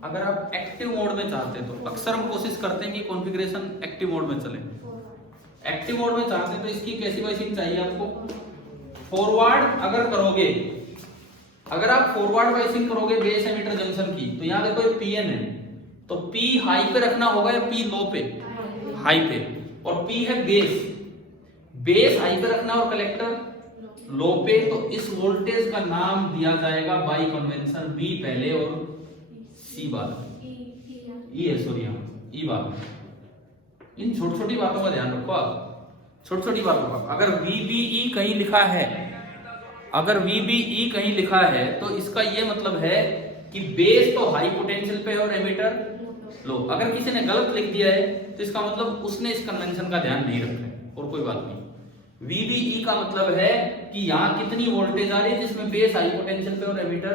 अगर आप एक्टिव मोड में चाहते हैं तो अक्सर हम कोशिश करते हैं कि कॉन्फ़िगरेशन एक्टिव मोड में चले। एक्टिव मोड में चाहते हैं तो इसकी कैसी बाइसिंग चाहिए आपको, फॉरवर्ड अगर करोगे, अगर आप फॉरवर्ड बाइसिंग करोगे बेस एमीटर जंक्शन की, तो यहां देखो ये पीएन है, तो पी हाई पे रखना होगा या पी लो पे, हाई पे, और पी है बेस, बेस हाई पे रखना और कलेक्टर लो पे। तो इस वोल्टेज का नाम दिया जाएगा बाय कन्वेंशन बी पहले और सी बाद, ई है सॉरी यहाँ ई बाद। इन छोटी छोटी बातों का ध्यान रखो आप, छोटी छोटी बातों का। अगर VBE कहीं लिखा है, अगर VBE कहीं लिखा है तो इसका ये मतलब है कि बेस तो हाई पोटेंशियल पे है और एमीटर लो। अगर किसी ने गलत लिख दिया है तो इसका मतलब उसने इस कन्वेंशन का ध्यान नहीं रखा है, और कोई बात नहीं। VBE का मतलब है कि यहाँ कितनी वोल्टेज आ रही है जिसमें बेस हाई पोटेंशियल पे और एमीटर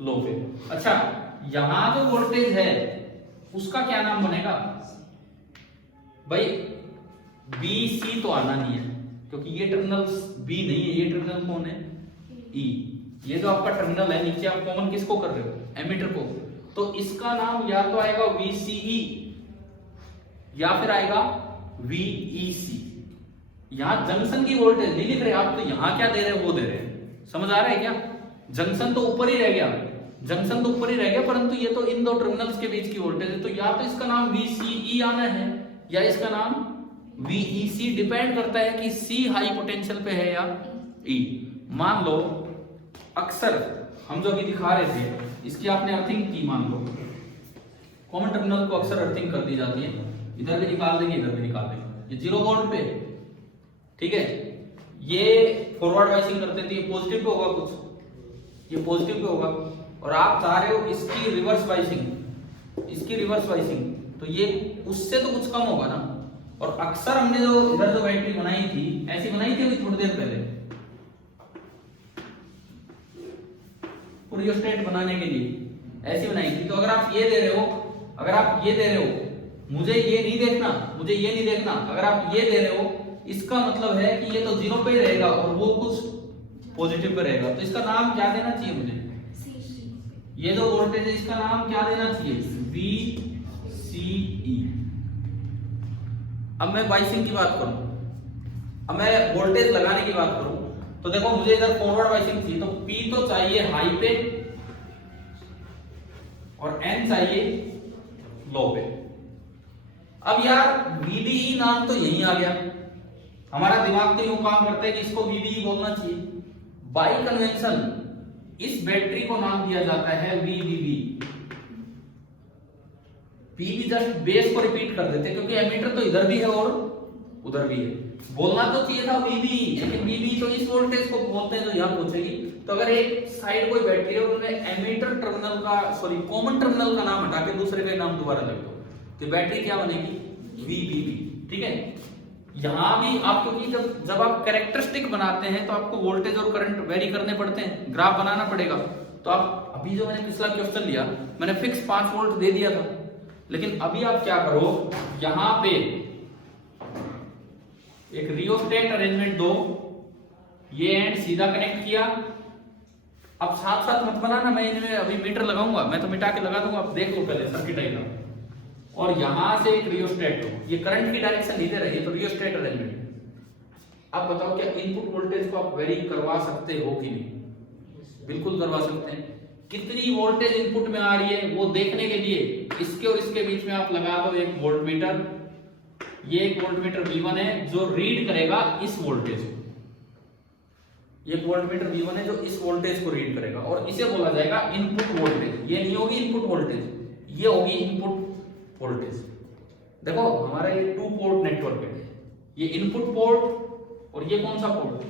लो पे। अच्छा, यहाँ जो वोल्टेज है उसका क्या नाम बनेगा भाई, BC तो आना नहीं है क्योंकि ये टर्मिनल B नहीं है, ये टर्मिनल कौन है E। ये जो आपका टर्मिनल है नीचे, आप कॉमन किसको कर रहे हो, एमीटर को, तो इसका नाम या तो आएगा VCE या फिर आएगा VEC। यहां जंक्शन की वोल्टेज नहीं लिख रहे आप, तो यहां क्या दे रहे हैं वो दे रहे हैं, समझ आ रहा है क्या। जंक्शन तो ऊपर ही रह गया, जंक्शन तो ऊपर ही रह गया, परंतु ये तो इन दो टर्मिनल्स के बीच की वोल्टेज है, तो या तो इसका नाम VCE आना है या इसका नाम VEC, डिपेंड करता है कि C हाई पोटेंशियल पे है या E। मान लो अक्सर हम जो अभी दिखा रहे थे इसकी आपने अर्थिंग की, मान लो कॉमन टर्मिनल को अक्सर अर्थिंग कर दी जाती है, इधर भी निकाल देंगे इधर भी निकाल देंगे, ये 0 वोल्ट पे, ठीक है। ये फॉरवर्ड बाइसिंग करते थे, ये पॉजिटिव पे होगा कुछ, ये पॉजिटिव पे होगा, और आप चाह रहे हो इसकी रिवर्स बाइसिंग, इसकी रिवर्स बाइसिंग, तो ये उससे तो कुछ कम होगा ना। और अक्सर हमने जो इधर जो बैटरी बनाई थी ऐसी बनाई थी अभी थोड़ी देर पहले रियोस्टेट बनाने के लिए ऐसी बनाई थी। तो अगर आप ये दे रहे हो, अगर आप ये दे रहे हो, मुझे ये नहीं देखना, मुझे ये नहीं देखना, अगर आप ये दे रहे हो इसका मतलब है कि ये तो 0 पे ही रहेगा और वो कुछ पॉजिटिव पे रहेगा, तो इसका नाम क्या देना चाहिए मुझे, ये जो वोल्टेज है इसका नाम क्या देना चाहिए, VCE। अब मैं बाइसिंग की बात करूं, अब मैं वोल्टेज लगाने की बात करूं, तो देखो मुझे इधर फॉरवर्ड बाइसिंग थी, तो P तो चाहिए हाई पे और N चाहिए लो पे। अब यार VBE नाम तो यही आ गया, हमारा दिमाग तो यूं काम करता है कि इसको VBE बोलना चाहिए। बाय कन्वेंशन इस बैटरी को नाम दिया जाता है VBB। P भी जस्ट बेस को रिपीट कर देते क्योंकि एमीटर तो इधर भी है और उधर भी है। बोलना तो चाहिए था VBE, लेकिन VBE तो इस वोल्टेज को बोलते हैं जो यहाँ पहुंचेगी। तो अगर एक साइड कोई बैटरी है उन्होंने एमीटर टर्मिनल का सॉरी कॉमन टर्मिनल का नाम हटा के दूसरे का नाम दोबारा लिख दो, तो बैटरी क्या बनेगी, VBB, ठीक है। यहाँ भी आप क्योंकि जब आप कैरेक्टरिस्टिक बनाते हैं तो आपको वोल्टेज और करंट वेरी करने पड़ते हैं, ग्राफ बनाना पड़ेगा, तो आप अभी जो मैंने पिछला क्वेश्चन लिया, मैंने फिक्स 5 वोल्ट दे दिया था, लेकिन अभी आप क्या करो, यहां पे एक रियोस्टेट अरेंजमेंट दो, ये एंड सीधा कनेक्ट किया। अब साथ साथ मत बनाना, मैं इनमें अभी मीटर लगाऊंगा, मैं तो मिटा के लगा दूंगा, आप देख लो पहले सर्किट डायग्राम। और यहां से एक रियोस्टेट लो, ये करंट की डायरेक्शन नहीं दे रही है, तो रियोस्टेट अरेंजमेंट। अब बताओ क्या इनपुट वोल्टेज को आप वेरी करवा सकते हो कि नहीं? बिल्कुल करवा सकते हैं। कितनी वोल्टेज इनपुट में आ रही है वो देखने के लिए इसके और इसके बीच में आप लगा दो एक वोल्टमीटर। ये एक वोल्टमीटर V1 है जो रीड करेगा इस वोल्टेज को, ये वोल्टमीटर V1 है जो इस वोल्टेज को रीड करेगा, और इसे बोला जाएगा इनपुट वोल्टेज। ये नहीं होगी इनपुट वोल्टेज, ये होगी इनपुट वोल्टेज। देखो हमारा ये 2 पोर्ट नेटवर्क है, ये इनपुट पोर्ट और ये कौन सा पोर्ट?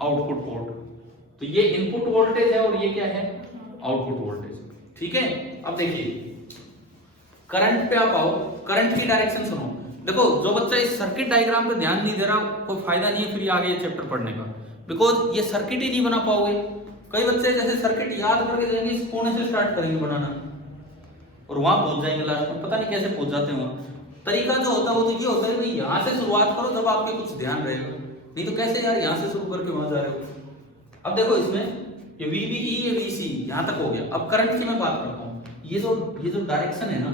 Output port. तो ये इनपुट वोल्टेज है और ये क्या है? Output voltage. ठीक है, अब देखिए करंट पे आप आओ, करंट की डायरेक्शन सुनो। देखो जो बच्चा इस सर्किट डायग्राम पे ध्यान नहीं दे रहा, कोई फायदा नहीं है फिर आगे ये चैप्टर पढ़ने का, बिकॉज ये सर्किट ही नहीं बना पाओगे। कई बच्चे जैसे सर्किट याद करके जाएंगे, इस कोने से स्टार्ट करेंगे बनाना और वहां पहुंच जाएंगे लास्ट में, पता नहीं कैसे पहुंच जाते हैं वहां। तरीका जो होता है वो तो ये होता है भाई यहां से शुरुआत करो जब आपके कुछ ध्यान रहेगा, नहीं तो कैसे यार यहां से शुरू करके वहां जा रहे हो। अब देखो इसमें ये VBE ये VC यहां तक हो गया। अब करंट की मैं बात करता हूं, ये जो डायरेक्शन है ना,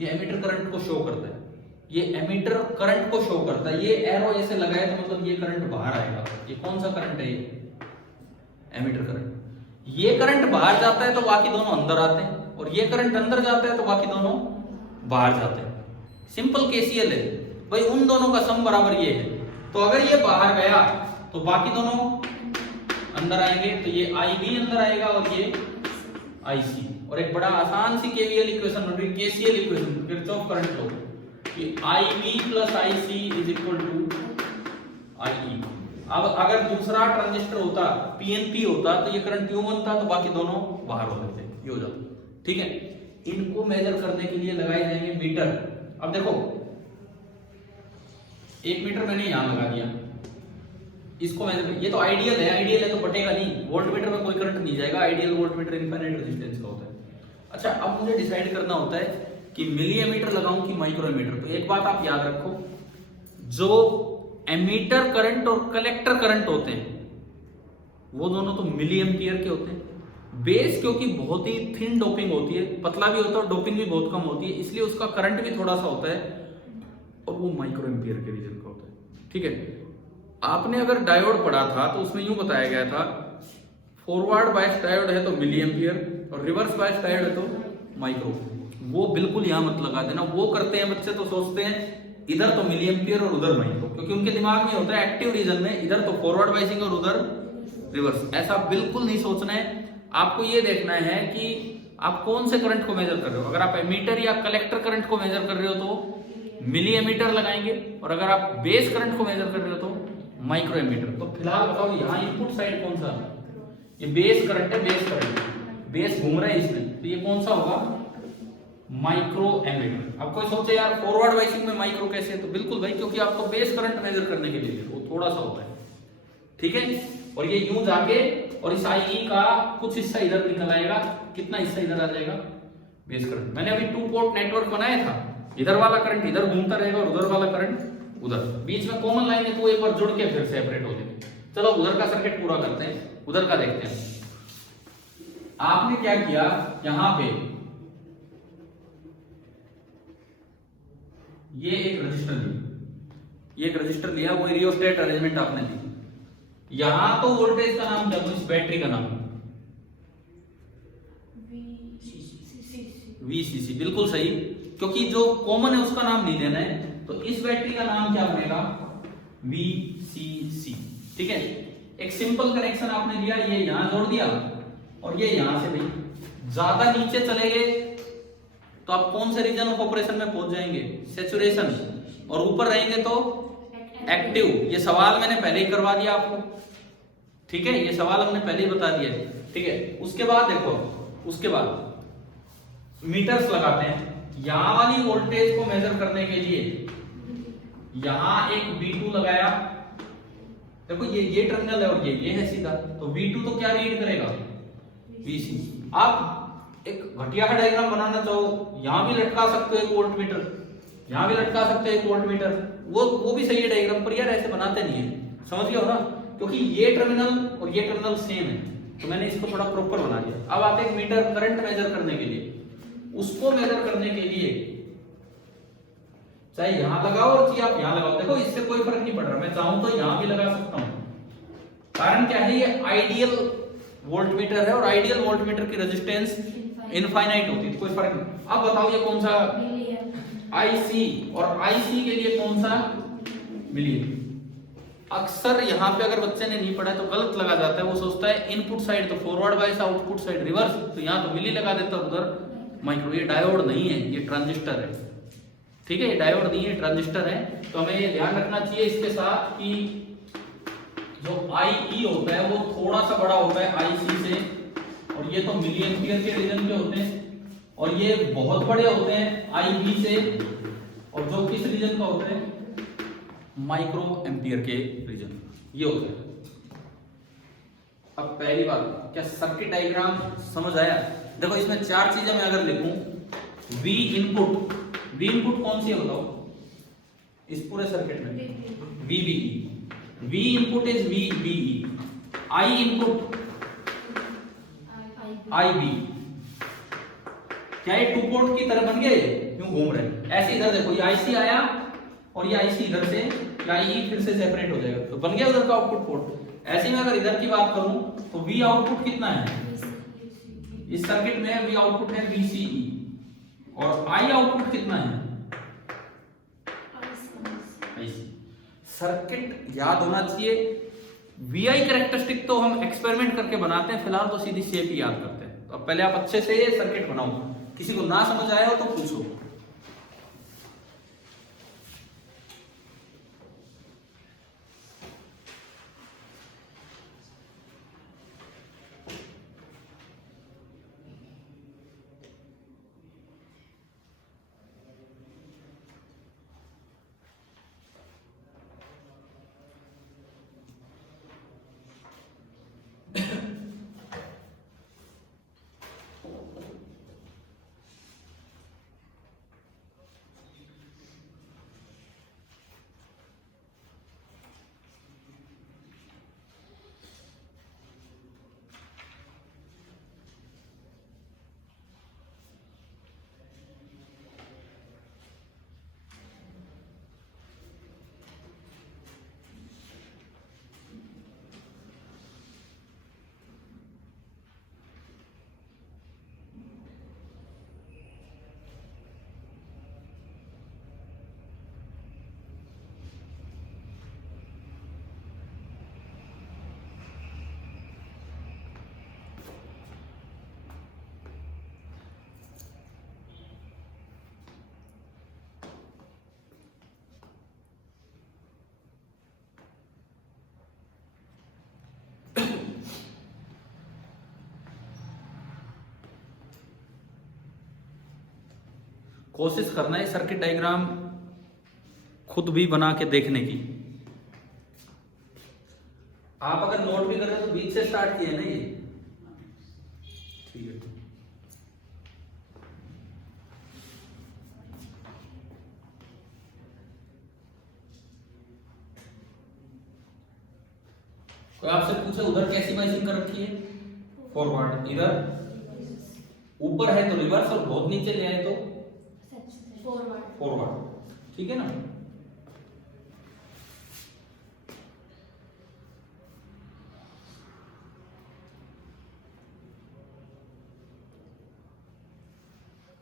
ये एमीटर करंट को शो करता है, ये एमीटर करंट को शो करता है। ये एरो ऐसे लगाए तो मतलब ये करंट बाहर आएगा। ये कौन सा करंट है? ये एमीटर करंट। ये करंट बाहर जाता है तो बाकी दोनों अंदर आते हैं, और ये करंट अंदर जाता है तो बाकी दोनों बाहर जाते हैं। सिंपल KCL है भाई, उन दोनों का सम बराबर ये है। तो अगर ये बाहर गया तो बाकी दोनों अंदर आएंगे, तो ये IB अंदर आएगा और ये IC। और एक बड़ा आसान सी KVL इक्वेशन बन रही है, KCL equation, Kirchhoff current law, कि IB plus IC is equal to IE। अब अगर दूसरा ट्रांजिस्टर होता, PNP होता, तो ये करंट क्यों बनता? तो बाकी दोनों बाहर हो जाते, ये हो जाता। ठीक है, इनको मेजर करने के लिए लगाए जाएंगे मीटर। अब देखो 1 मीटर मैंने यहां लगा दिया, इसको मेजर, ये तो आइडियल है तो बटेगा नहीं, वोल्टमीटर में कोई करंट नहीं जाएगा, आइडियल वोल्टमीटर इनफाइनाइट रेजिस्टेंस का होता है। अच्छा, अब मुझे डिसाइड करना होता है कि मिली एमीटर लगाऊं कि माइक्रो एमीटर। तो एक बात आप याद रखो, जो एमीटर करंट और कलेक्टर करंट होते हैं वो दोनों तो मिली एम्पियर के होते हैं। बेस क्योंकि बहुत ही थिन डोपिंग होती है, पतला भी होता है और डोपिंग भी बहुत कम होती है, इसलिए उसका करंट भी थोड़ा सा होता है, और वो माइक्रो एम्पियर के रीजन का होता है। ठीक है, आपने अगर डायोड पढ़ा था तो उसमें यूं बताया गया था, फॉरवर्ड बायस डायोड है तो मिली एम्पियर और रिवर्स बायस डायोड है तो माइक्रो। वो बिल्कुल यहां मत लगा देना, वो करते हैं बच्चे तो सोचते हैं इधर तो मिली एम्पियर और उधर माइक्रो, क्योंकि उनके दिमाग में होता है एक्टिव रीजन में इधर तो फॉरवर्ड बायसिंग और उधर रिवर्स। ऐसा बिल्कुल नहीं सोचना है, आपको ये देखना है कि आप कौन से करंट को मेजर कर रहे हो। अगर आप एमीटर या कलेक्टर करंट को मेजर कर रहे हो तो मिली एमीटर लगाएंगे, और अगर आप बेस करंट को मेजर कर रहे हो तो माइक्रो एमीटर। तो फिलहाल बताओ यहाँ इनपुट साइड कौन सा? ये बेस करंट है, बेस करंट, बेस घूम रहा है इसमें, तो ये कौन सा होगा? Micro ammeter. अब कोई सोचे यार फॉरवर्ड बायसिंग में माइक्रो कैसे है? तो बिल्कुल भाई, क्योंकि आपको बेस करंट मेजर करने के लिए वो थोड़ा सा होता है। ठीक है, और ये यूं जाके और इस IE का कुछ हिस्सा इधर निकल आएगा, कितना हिस्सा इधर आ जाएगा? Base current. मैंने अभी 2 पोर्ट नेटवर्क बनाया था, इधर वाला करंट इधर घूमता रहेगा और उधर वाला करंट उधर, बीच में कॉमन लाइन है तो एक बार जुड़ के फिर सेपरेट हो जाएंगे। चलो उधर का सर्किट पूरा करते हैं, उधर का देखते हैं। आपने क्या किया, यहां पे ये एक रजिस्टर लिया, ये एक रजिस्टर लिया, वो रियोस्टेट अरेंजमेंट आपने दी। यहां तो वोल्टेज का नाम क्या, इस बैटरी का नाम VCC, बिल्कुल सही, क्योंकि जो कॉमन है उसका नाम नहीं देना है, तो इस बैटरी का नाम क्या बनेगा? VCC। ठीक है, एक सिंपल कनेक्शन आपने लिया, ये यहां जोड़ दिया और ये यहां से नहीं। ज्यादा नीचे चले गए तो आप कौन से रीजन ऑफ ऑपरेशन में पहुंच जाएंगे? सैचुरेशन। और ऊपर रहेंगे तो एक्टिव। ये सवाल मैंने पहले ही करवा दिया आपको, ठीक है, ये सवाल हमने पहले ही बता दिया। ठीक है, उसके बाद देखो, उसके बाद मीटर्स लगाते हैं। यहां वाली वोल्टेज को मेजर करने के लिए यहां एक V2 लगाया, देखो ये टर्मिनल है और ये है सीधा, तो V2 तो क्या रीड करेगा? VC। आप एक घटिया का डायग्राम बनाना चाहो, यहाँ भी लटका सकते हो एक वोल्ट मीटर, यहाँ भी लटका सकते हो एक वोल्ट मीटर, वो भी सही है डायग्राम, पर यार ऐसे बनाते नहीं है, समझ गए हो ना, क्योंकि ये टर्मिनल और ये टर्मिनल सेम है, तो मैंने इसको थोड़ा प्रॉपर बना दिया। अब आते हैं मीटर करंट मेजर करने के लिए, उसको मेजर करने के लिए चाहे यहां लगाओ और चाहे आप यहां लगाओ, देखो इससे कोई फर्क नहीं पड़ रहा, मैं चाहूं तो यहां भी लगा सकता हूं। कारण क्या है, ये आइडियल वोल्टमीटर है और आइडियल वोल्टमीटर की रेजिस्टेंस इनफाइनाइट होती है, तो कोई फर्क नहीं। अब बताओ ये कौन सा IC, और IC के लिए कौन सा मिलिए। अक्सर यहाँ पे अगर बच्चे ने नहीं पढ़ा है तो गलत लगा जाता है, वो सोचता है इनपुट साइड तो forward bias, output side reverse, तो यहाँ तो मिली लगा देता है, उधर माइक्रो। ये डायोड नहीं है, ये ट्रांजिस्टर है, ठीक है, ये डायोड नहीं है, ट्रांजिस्टर है। तो हमें ये ध्यान रखना चाहिए इसके साथ कि जो IE होता है वो थोड़ा सा बड़ा होता है IC से, और ये तो मिली एम्पियर के रीजन के होते हैं, और ये बहुत बड़े होते हैं IB से, और जो किस रीजन का होता है, माइक्रो एम्पियर के रीजन ये होते हैं। अब पहली बात, क्या सर्किट डायग्राम समझ आया? देखो इसमें चार चीजें मैं अगर लिखूं, V इनपुट, V इनपुट कौन सी है बताओ इस पूरे सर्किट में, VBE, V input is VBE, I input IB। क्या ये टू पोर्ट की तरह बन गए, क्यों घूम रहे हैं ऐसे? इधर देखो ये IC आया और ये IC इधर से, IE फिर से सेपरेट हो जाएगा, तो बन गया उधर का आउटपुट पोर्ट। ऐसे में अगर इधर की बात करूं तो V आउटपुट कितना है इस सर्किट में, V आउटपुट है VCE, और I आउटपुट कितना है IC। सर्किट याद होना चाहिए। VI कैरेक्टरिस्टिक तो हम एक्सपेरिमेंट करके बनाते हैं, फिलहाल तो सीधी शेप ही याद करते हैं। तो पहले आप अच्छे से ये सर्किट बनाओ, किसी को ना समझ आया हो तो पूछो। कोशिश करना है सर्किट डायग्राम खुद भी बना के देखने की। आप अगर नोट भी कर रहे हो तो बीच से स्टार्ट किए ना ये, ठीक है। कोई आपसे पूछे उधर कैसी मैचिंग कर रखी है, फॉरवर्ड, इधर ऊपर है तो रिवर्स, और बहुत नीचे ले आए तो फॉरवर्ड, ठीक है ना।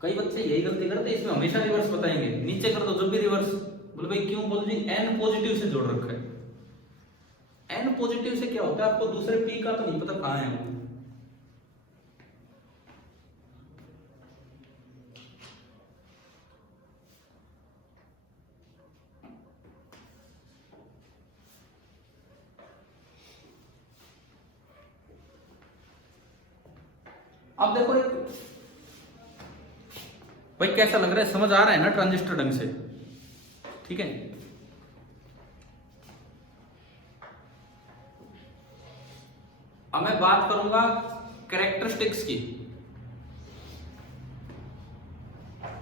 कई बच्चे यही गलती करते हैं, इसमें हमेशा रिवर्स बताएंगे, नीचे कर दो जब भी रिवर्स। बोले भाई क्यों? बोल जी N पॉजिटिव से जोड़ रखा है। N पॉजिटिव से क्या होता है, आपको दूसरे P का तो नहीं पता कहां है वो। अब देखो भाई कैसा लग रहा है, समझ आ रहा है ना ट्रांजिस्टर ढंग से, ठीक है। अब मैं बात करूंगा कैरेक्टरिस्टिक्स की,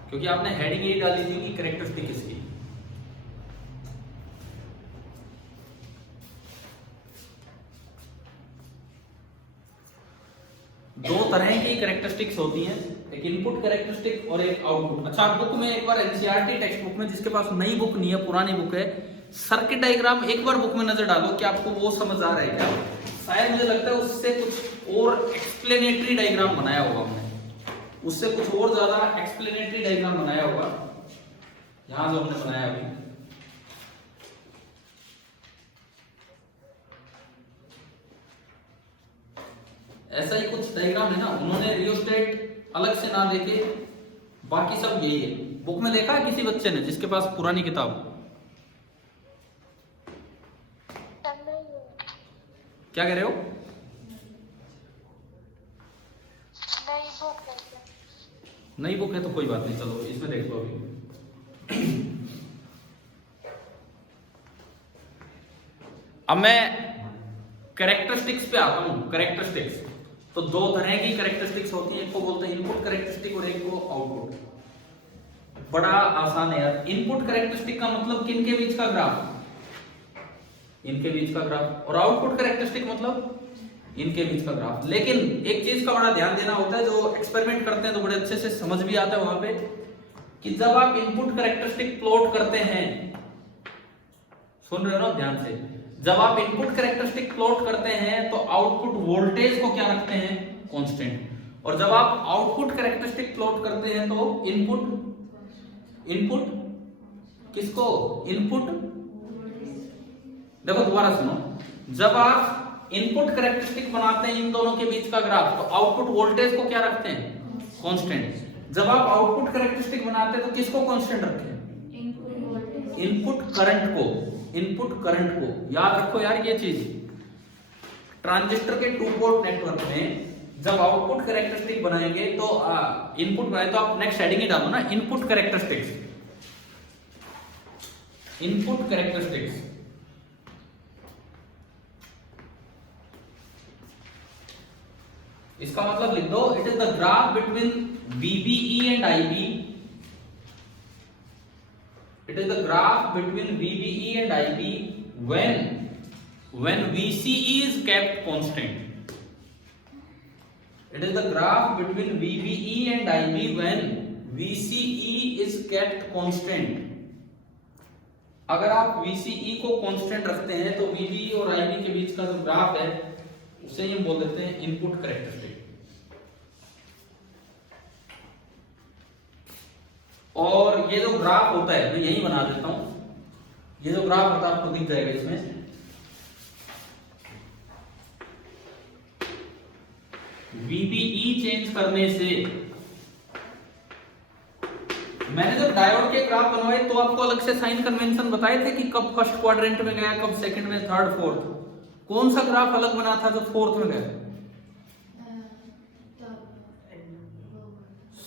क्योंकि आपने हेडिंग यही डाली थी कि कैरेक्टरिस्टिक इसकी। दो तरह की कैरेक्टरिस्टिक्स होती हैं, एक इनपुट कैरेक्टरिस्टिक और एक आउटपुट। अच्छा, बुक में एक बार एनसीईआरटी टेक्स्ट बुक में, जिसके पास नई बुक नहीं है पुरानी बुक है, सर्किट डायग्राम एक बार बुक में नजर डालो कि आपको वो समझ आ रहा है क्या। शायद मुझे लगता है उससे कुछ और एक्सप्लेनेटरी डायग्राम बनाया होगा हमने, उससे कुछ और ज्यादा एक्सप्लेनेटरी डायग्राम बनाया होगा यहां जो हमने बनाया अभी। ऐसा ही कुछ डायग्राम है ना, उन्होंने रियोस्टेट अलग से ना देके बाकी सब यही है। बुक में देखा है किसी बच्चे ने जिसके पास पुरानी किताब? क्या कह रहे हो? नई बुक है तो कोई बात नहीं, चलो इसमें देख लो अभी। अब मैं कैरेक्टरिस्टिक्स पे आता हूं। कैरेक्टरिस्टिक्स तो दो तरह की कैरेक्टरिस्टिक्स होती हैं, एक को बोलते हैं इनपुट कैरेक्टरिस्टिक और एक को आउटपुट। बड़ा आसान है यार। इनपुट कैरेक्टरिस्टिक का मतलब किन के बीच का ग्राफ, इनके बीच का ग्राफ, और आउटपुट कैरेक्टरिस्टिक मतलब इनके बीच का ग्राफ। लेकिन एक चीज का बड़ा ध्यान देना होता है, जो एक्सपेरिमेंट करते हैं तो बड़े अच्छे से समझ भी आता है वहां पे, कि जब आप इनपुट कैरेक्टरिस्टिक प्लॉट करते हैं, सुन रहे हो ना ध्यान से, जब आप इनपुट कैरेक्टरिस्टिक प्लॉट करते हैं तो आउटपुट वोल्टेज को क्या रखते हैं, कांस्टेंट। और जब आप आउटपुट कैरेक्टरिस्टिक प्लॉट करते हैं तो इनपुट किसको, इनपुट, देखो दोबारा सुनो, जब आप इनपुट कैरेक्टरिस्टिक बनाते हैं इन दोनों के बीच का ग्राफ, तो आउटपुट वोल्टेज को क्या रखते हैं, कांस्टेंट। जब आप आउटपुट कैरेक्टरिस्टिक बनाते हैं तो किसको कांस्टेंट रखते हैं, इनपुट करंट को, इनपुट करंट को। याद रखो यार ये चीज, ट्रांजिस्टर के टू पोर्ट नेटवर्क में जब आउटपुट कैरेक्टरिस्टिक बनाएंगे तो इनपुट बनाए तो आप नेक्स्ट हेडिंग ही डालो ना, इनपुट कैरेक्टरिस्टिक्स, इनपुट कैरेक्टरिस्टिक्स। इसका मतलब लिख दो, it is the graph between VBE and IB, it is the graph between VBE and IB when VCE is kept constant. It is the graph between VBE and IB when VCE is kept constant. अगर आप VCE को कांस्टेंट रखते हैं तो VBE और IB के बीच का जो ग्राफ है उसे हम बोल देते हैं इनपुट कैरेक्टरिस्टिक। और ये जो ग्राफ होता है, मैं यही बना देता हूं, ये जो ग्राफ होता है आपको दिख जाएगा इसमें, VBE चेंज करने से, मैंने जब डायोड के ग्राफ बनवाए तो आपको अलग से साइन कन्वेंशन बताए थे कि कब फर्स्ट क्वाड्रेंट में गया, कब सेकंड में, थर्ड, फोर्थ। कौन सा ग्राफ अलग बना था जो फोर्थ में गया?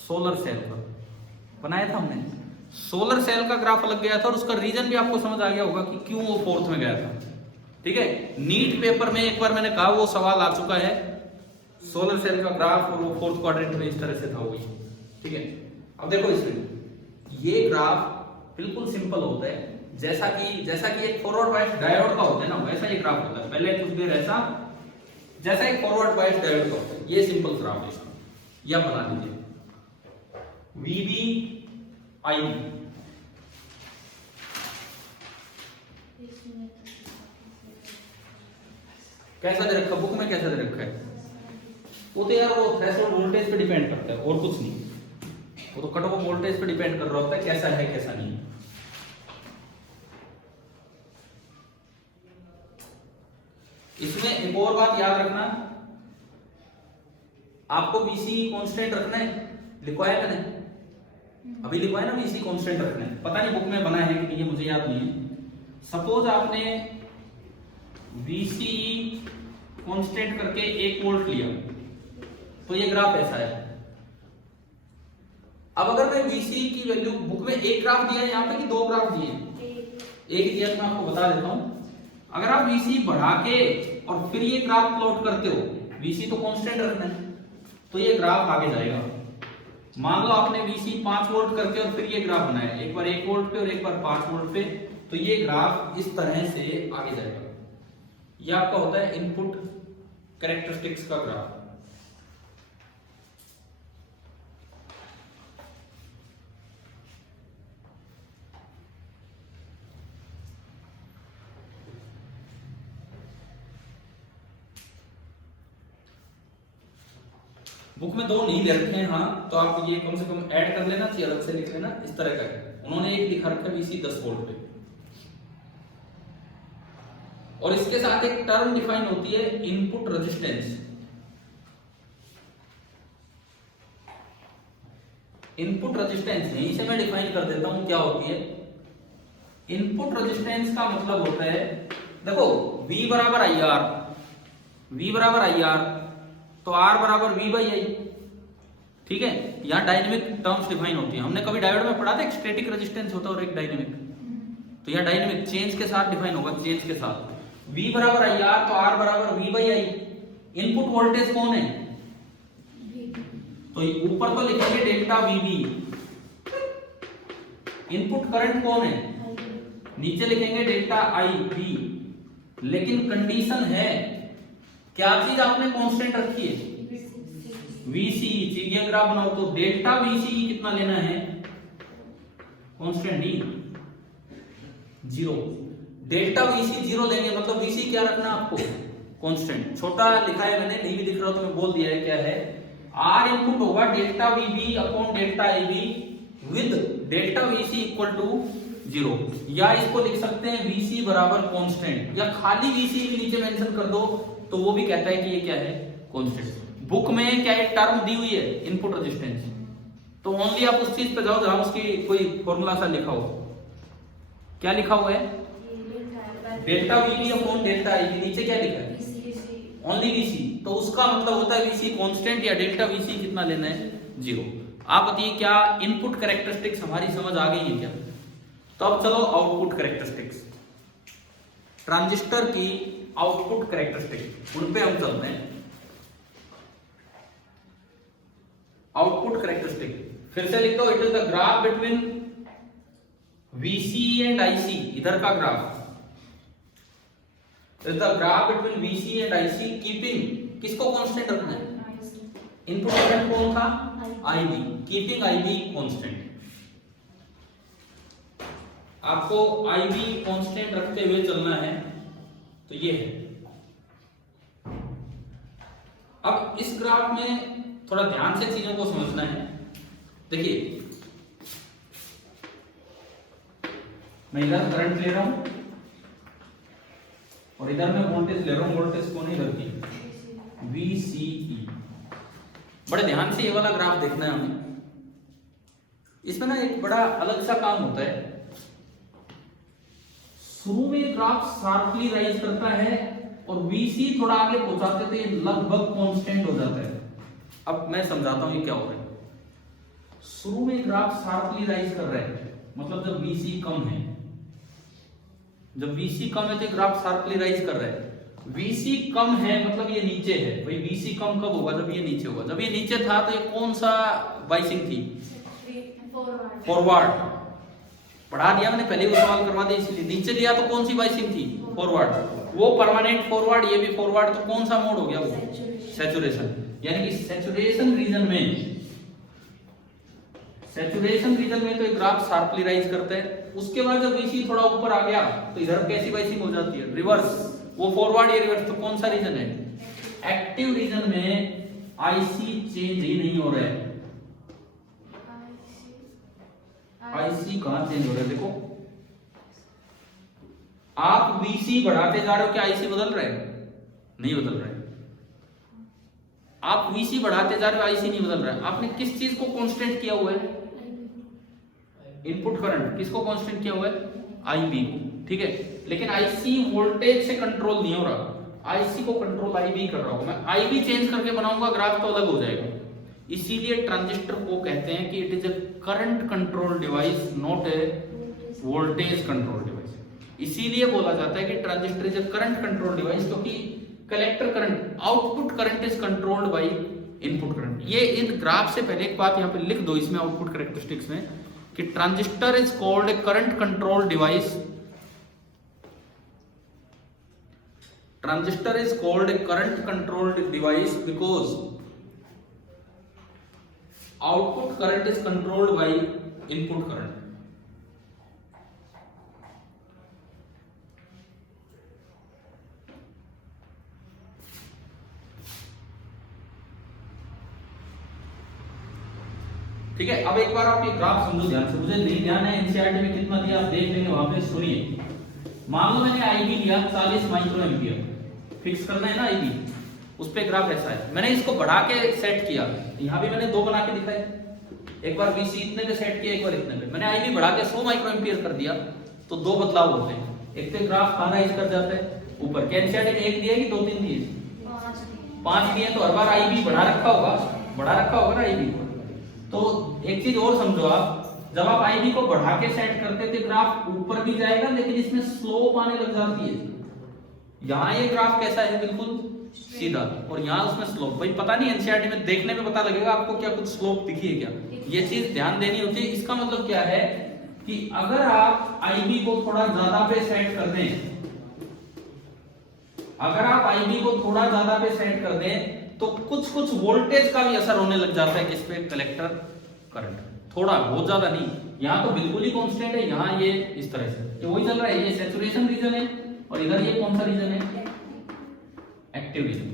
सोलर सेल का बनाया था हमने, सोलर सेल का ग्राफ अलग गया था और उसका रीजन भी आपको समझ आ गया होगा कि क्यों वो फोर्थ में गया था। ठीक है, नीट पेपर में एक बार मैंने कहा वो सवाल आ चुका है, सोलर सेल का ग्राफ और वो फोर्थ क्वाड्रेंट में इस तरह से था वही। ठीक है, अब देखो इसमें ये ग्राफ बिल्कुल सिंपल होता है, जैसा कि एक फॉरवर्ड बायस डायोड का होता है ना, वैसा ये ग्राफ होता है। पहले कुछ देर ऐसा, जैसा एक फॉरवर्ड बायस डायोड का होता है, ये सिंपल ग्राफ है इसका। यह बना लीजिए VBI, कैसा दे रखा बुक में, कैसा दे रखा है वो तो यार वो थ्रेशोल्ड वोल्टेज पे डिपेंड करता है और कुछ नहीं, वो तो कट ऑफ वोल्टेज पे डिपेंड कर रहा होता है कैसा है कैसा नहीं। इसमें एक और बात याद रखना, आपको VC कांस्टेंट रखना है, लिखवाया मैंने अभी, लिखवाया ना VC कांस्टेंट रखना है। पता नहीं बुक में बना है कि नहीं, मुझे याद नहीं है। सपोज आपने VCE कांस्टेंट करके 1 वोल्ट लिया तो ये ग्राफ ऐसा है। अब अगर मैं VCE की वैल्यू, बुक में एक ग्राफ दिया है यहाँ पे कि 2 ग्राफ दिए हैं, एक दिया, मैं आपको बता देता हूं। अगर आप VCE बढ़ा के और फिर ये ग्राफ प्लॉट करते हो, VCE तो कांस्टेंट रखना है, तो ये ग्राफ आगे जाएगा। मान लो आपने VC 5 वोल्ट करके और फिर ये ग्राफ बनाया, एक बार 1 वोल्ट पे और एक बार 5 वोल्ट पे, तो ये ग्राफ इस तरह से आगे जाएगा। ये आपका होता है इनपुट कैरेक्टरिस्टिक्स का ग्राफ। बुक में 2 नहीं दे रखे हैं, हाँ, तो आप ये कम से कम ऐड कर लेना चाहिए, अलग से लिख लेना। इस तरह का है, उन्होंने एक लिखा रखा है VC 10 वोल्ट पे, और इसके साथ एक टर्म डिफाइन होती है इनपुट रेजिस्टेंस। इनपुट रेजिस्टेंस यहीं से मैं डिफाइन कर देता हूं क्या होती है। इनपुट रेजिस्टेंस का मतलब होता है, देखो V बराबर IR, V बराबर IR, तो R बराबर V बाई I, ठीक है। यहां डायनेमिक टर्म्स डिफाइन होती हैं। हमने कभी डायोड में पढ़ा था एक स्टैटिक रेजिस्टेंस होता है और एक डायनेमिक, तो यहां डायनेमिक चेंज के साथ डिफाइन होगा, चेंज के साथ। V बराबर IR, तो R बराबर V by I। Input voltage कौन है, तो ऊपर तो लिखेंगे डेल्टा VB। इनपुट करंट कौन है, नीचे लिखेंगे डेल्टा IB। लेकिन कंडीशन है, क्या चीज आपने कांस्टेंट रखी है, VCE। चीजें ग्राफ बनाओ तो डेल्टा VCE कितना लेना है, कांस्टेंट ही 0। डेल्टा VC 0 लेंगे, मतलब VC क्या रखना आपको, कांस्टेंट। छोटा लिखा है मैंने, नहीं भी दिख रहा तो मैं बोल दिया है क्या है। R इनपुट होगा delta VB upon delta IB with delta VC equal to 0, या इसको लिख सकते हैं VC बराबर कांस्टेंट, या खाली VC भी नीचे मेंशन कर दो तो वो भी कहता है कि ये क्या है, कांस्टेंट। बुक में क्या एक टर्म दी हुई है इनपुट रेजिस्टेंस, तो ओनली आप उस चीज पे जाओ जहां उसकी कोई फॉर्मूला सा लिखा हो। क्या लिखा हुआ है, delta VB upon delta IB, नीचे क्या लिखा है, ओनली VC, तो उसका मतलब होता है VC कांस्टेंट या डेल्टा VC कितना लेना है, 0। आप बताइए क्या इनपुट कैरेक्टरिस्टिक्स हमारी समझ आ गई है क्या। तो अब चलो आउटपुट कैरेक्टरिस्टिक्स, ट्रांजिस्टर की आउटपुट कैरेक्टरिस्टिक्स, उन पे हम चलते हैं। आउटपुट कैरेक्टरिस्टिक फिर से लिख दो, it is the graph between VC and IC, इधर का graph, it is the graph between VC and IC keeping, किसको कांस्टेंट रखना है, इनपुट करंट कौन था, IB, कीपिंग IB कांस्टेंट। आपको IB कांस्टेंट रखते हुए चलना है, तो ये है। अब इस ग्राफ में थोड़ा ध्यान से चीजों को समझना है। देखिए मैं इधर करंट ले रहा हूं और इधर मैं वोल्टेज ले रहा हूं, वोल्टेज कौन है, इधर की VCE। बड़े ध्यान से ये वाला ग्राफ देखना है हमें। इसमें ना एक बड़ा अलग सा काम होता है, शुरू में ग्राफ शार्पली राइज करता है और VC थोड़ा आगे पहुंचाते तो ये लगभग कांस्टेंट हो जाता है। अब मैं समझाता हूं ये क्या हो रहा है। शुरू में ग्राफ शार्पली राइज कर रहा है, मतलब जब VC कम है, जब VC कम है तो ग्राफ शार्पली राइज कर रहा है। VC कम है मतलब ये नीचे है। भाई VC कम कब होगा, जब ये नीचे होगा। जब ये नीचे था तो ये कौन सा बाइसिंग थी, फॉरवर्ड। पढ़ा दिया मैंने, पहले वो सवाल करवा दिया, इसलिए नीचे दिया तो कौन सी बाइसिंग थी, फॉरवर्ड। वो परमानेंट फॉरवर्ड, ये भी फॉरवर्ड, तो कौन सा मोड हो गया वो, सैचुरेशन। यानी कि सैचुरेशन रीजन में तो ये ग्राफ शार्पली राइज करता है। उसके बाद जब VC थोड़ा ऊपर आ गया तो इधर कैसी बाइसिंग हो जाती है, रिवर्स। वो फॉरवर्ड या रिवर्स, तो कौन सा रीजन है, एक्टिव रीजन में IC चेंज ही नहीं हो रहा है। IC कहां चेंज हो रहा है, देखो आप VC बढ़ाते जा रहे हो, क्या IC बदल रहा है, नहीं बदल रहा है। आप VC बढ़ाते जा रहे हो, IC नहीं बदल रहा है। आपने किस चीज को कांस्टेंट किया हुआ है, इनपुट करंट किसको कांस्टेंट किया हुआ है, IB को, ठीक है। लेकिन IC वोल्टेज से कंट्रोल नहीं हो रहा, IC को कंट्रोल IB कर रहा हूं मैं। IB चेंज करके बनाऊंगा ग्राफ तो अलग हो जाएगा। इसीलिए ट्रांजिस्टर को कहते हैं कि it is a current control device, not a voltage control device. इसीलिए बोला जाता है कि transistor is a current control device, क्योंकि collector current, output current is controlled by input current. ये इन ग्राफ से पहले एक बात यहाँ पे लिख दो इसमें आउटपुट कैरेक्टरिस्टिक्स में कि transistor is called a current control device. Transistor is called a current controlled device because output current is controlled by input current. ठीक है, अब एक बार आप ये ग्राफ समझो ध्यान से, मुझे नहीं ध्यान है एनसीईआरटी में कितना दिया आप देख लेंगे, वहां पे सुनिए। मान लो मैंने आईबी लिया 40 माइक्रो एम्पियर, फिक्स करना है ना आईबी, उस पे ग्राफ ऐसा है। मैंने इसको बढ़ा के सेट किया, यहाँ भी मैंने 2 बना के दिखाए, एक बार वीसी इतने पे सेट किया, एक बार इतने पे। मैंने आईबी बढ़ा के 100 माइक्रो एम्पियर कर दिया, तो 2 बदलाव होते हैं। एक तो ग्राफ खाराइज कर जाता है ऊपर, क्या एनसीईआरटी में 1 दिया कि 2-3 दिए? 5 दिए, तो हर बार आईबी बढ़ा रखा होगा ना आईबी। तो एक चीज और समझो आप, जब आप आईबी को बढ़ा के सेट करते थे ग्राफ ऊपर भी जाएगा, लेकिन इसमें स्लोप आने लग जाती है। यहाँ ये ग्राफ कैसा है, बिल्कुल सीधा, और यहाँ उसमें स्लोप। भाई पता नहीं एनसीईआरटी में देखने में पता लगेगा आपको क्या कुछ स्लोप दिखी है क्या, ये चीज ध्यान देनी होती है। इसका मतलब क्या है कि अगर आप आईबी को थोड़ा ज्यादा पे सेट कर दें, तो कुछ वोल्टेज का भी असर होने लग जाता है किस पे, कलेक्टर करंट। थोड़ा, बहुत ज्यादा नहीं। यहाँ तो बिल्कुल ही कांस्टेंट है, यहाँ ये इस तरह से ये वही चल रहा है, ये सैचुरेशन रीजन है, और इधर ये कौन सा रीजन है, एक्टिव रीजन।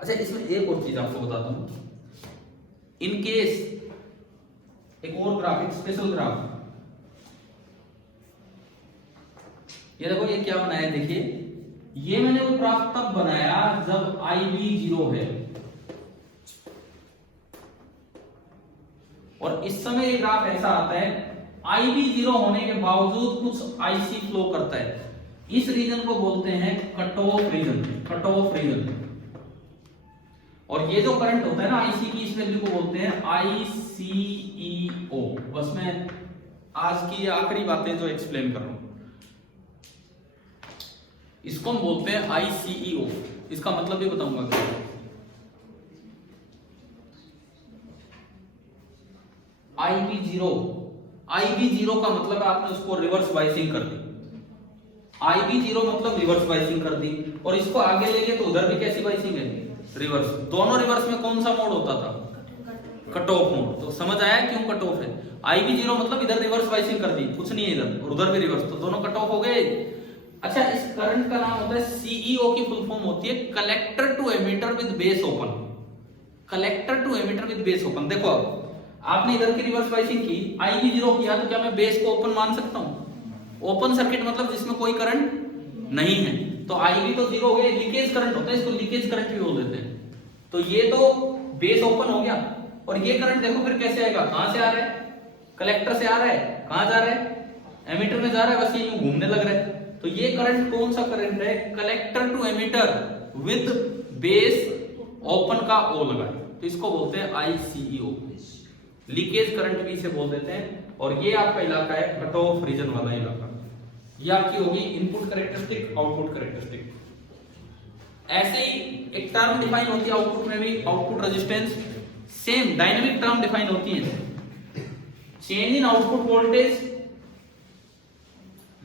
अच्छा, इसमें एक और चीज आपको बताता हूं, इन केस एक और ग्राफ, एक स्पेशल ग्राफ, ये देखो ये क्या बनाया है, देखिए ये मैंने वो ग्राफ तब बनाया जब IB 0 है, और इस समय ये ग्राफ ऐसा आता है IB 0 होने के बावजूद कुछ IC फ्लो करता है। इस रीजन को बोलते हैं कट ऑफ रीजन। और ये जो करंट होता है ना IC की, इस वैल्यू को बोलते हैं ICEO। बस मैं आज की आखिरी बातें जो एक्सप्लेन कर रहा हूं, इसको हम बोलते हैं ICEO। इसका मतलब भी बताऊंगा क्या। IB 0 का मतलब आपने उसको रिवर्स बाइसिंग कर दी। IB 0 मतलब रिवर्स बाइसिंग कर दी, और इसको आगे ले गए तो उधर भी कैसी बाइसिंग है, रिवर्स। दोनों रिवर्स में कौन सा मोड होता था, कट ऑफ मोड। तो समझ आया क्यों कट ऑफ है। IB 0 मतलब इधर रिवर्स बाइसिंग कर दी, कुछ नहीं है इधर, और उधर भी रिवर्स, तो दोनों कट ऑफ हो गए। अच्छा, इस करंट का नाम होता है CEO की फुल फॉर्म होती है collector to emitter with base open. Collector to emitter with base open. देखो अब आपने इधर की रिवर्स बाइसिंग की, IB 0 किया, तो क्या मैं बेस को ओपन मान सकता हूं? ओपन सर्किट मतलब जिसमें कोई करंट नहीं है, तो IB तो 0 हो गया, लीकेज करंट होता है, इसको लीकेज करंट भी बोल देते हैं। तो ये तो बेस ओपन हो गया, और ये करंट देखो फिर कैसे आएगा, कहां से आ रहा है, कलेक्टर से आ रहा है, कहां जा रहा है, एमिटर में जा रहा है, बस ये यूं घूमने लग रहा है। तो ये करंट कौन सा करंट है, collector to emitter with base open का ओ लगा है, तो इसको बोलते हैं ICEO। लीकेज करंट भी इसे बोल देते हैं। और ये आपका इलाका है कट ऑफ रीजन वाला इलाका। ये आपकी होगी इनपुट कैरेक्टरिस्टिक, आउटपुट कैरेक्टरिस्टिक। ऐसे ही एक टर्म डिफाइन होती है आउटपुट में भी, output resistance. Same dynamic term define होती है, चेंज इन आउटपुट वोल्टेज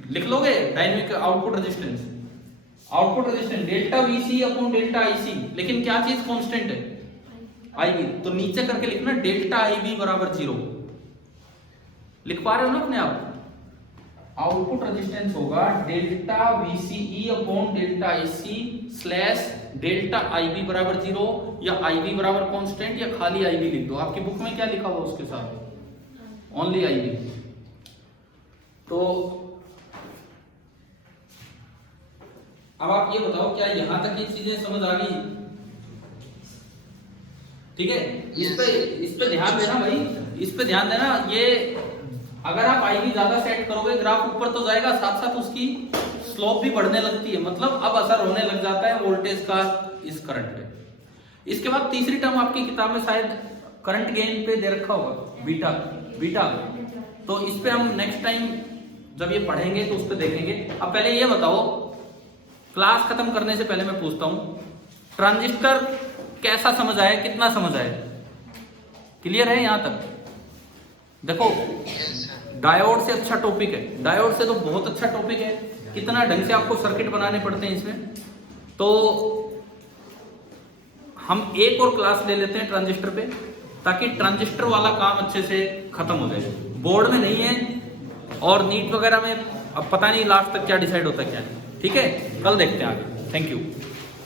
लिख लोगे, dynamic output resistance. Output resistance delta VC upon delta IC, लेकिन क्या चीज कांस्टेंट है, IB। तो नीचे करके लिखना डेल्टा IB बराबर 0। लिख पा रहे हो ना अपने आप। आउटपुट रेजिस्टेंस होगा delta VCE upon delta IC slash delta IB बराबर 0, या IB बराबर कांस्टेंट, या खाली IB लिख दो। आपकी बुक में क्या लिखा हुआ उसके साथ, ओनली IB। तो अब आप ये बताओ, क्या यहां तक ये चीजें समझ आ गई? ठीक है, इस पे ध्यान देना भाई, इस पे ध्यान देना। ये अगर आप IB ज्यादा सेट करोगे, ग्राफ ऊपर तो जाएगा, साथ साथ उसकी स्लोप भी बढ़ने लगती है, मतलब अब असर होने लग जाता है वोल्टेज का इस करंट पे। इसके बाद तीसरी टर्म आपकी किताब में शायद करंट गेन पे दे रखा होगा, बीटा। तो इस पे हम नेक्स्ट टाइम जब ये पढ़ेंगे तो उस पे देखेंगे। अब पहले ये बताओ, क्लास खत्म करने से पहले मैं पूछता हूं, ट्रांजिस्टर कैसा समझ आया, कितना समझ आया? क्लियर है यहाँ तक? देखो डायोड से अच्छा टॉपिक है, डायोड से तो बहुत अच्छा टॉपिक है, कितना ढंग से आपको सर्किट बनाने पड़ते हैं इसमें। तो हम एक और क्लास ले लेते हैं ट्रांजिस्टर पे, ताकि ट्रांजिस्टर वाला काम अच्छे से खत्म हो जाए। बोर्ड में नहीं है और नीट वगैरह में अब पता नहीं लास्ट तक क्या डिसाइड होता है क्या है। ठीक है, कल देखते हैं आगे। Thank you.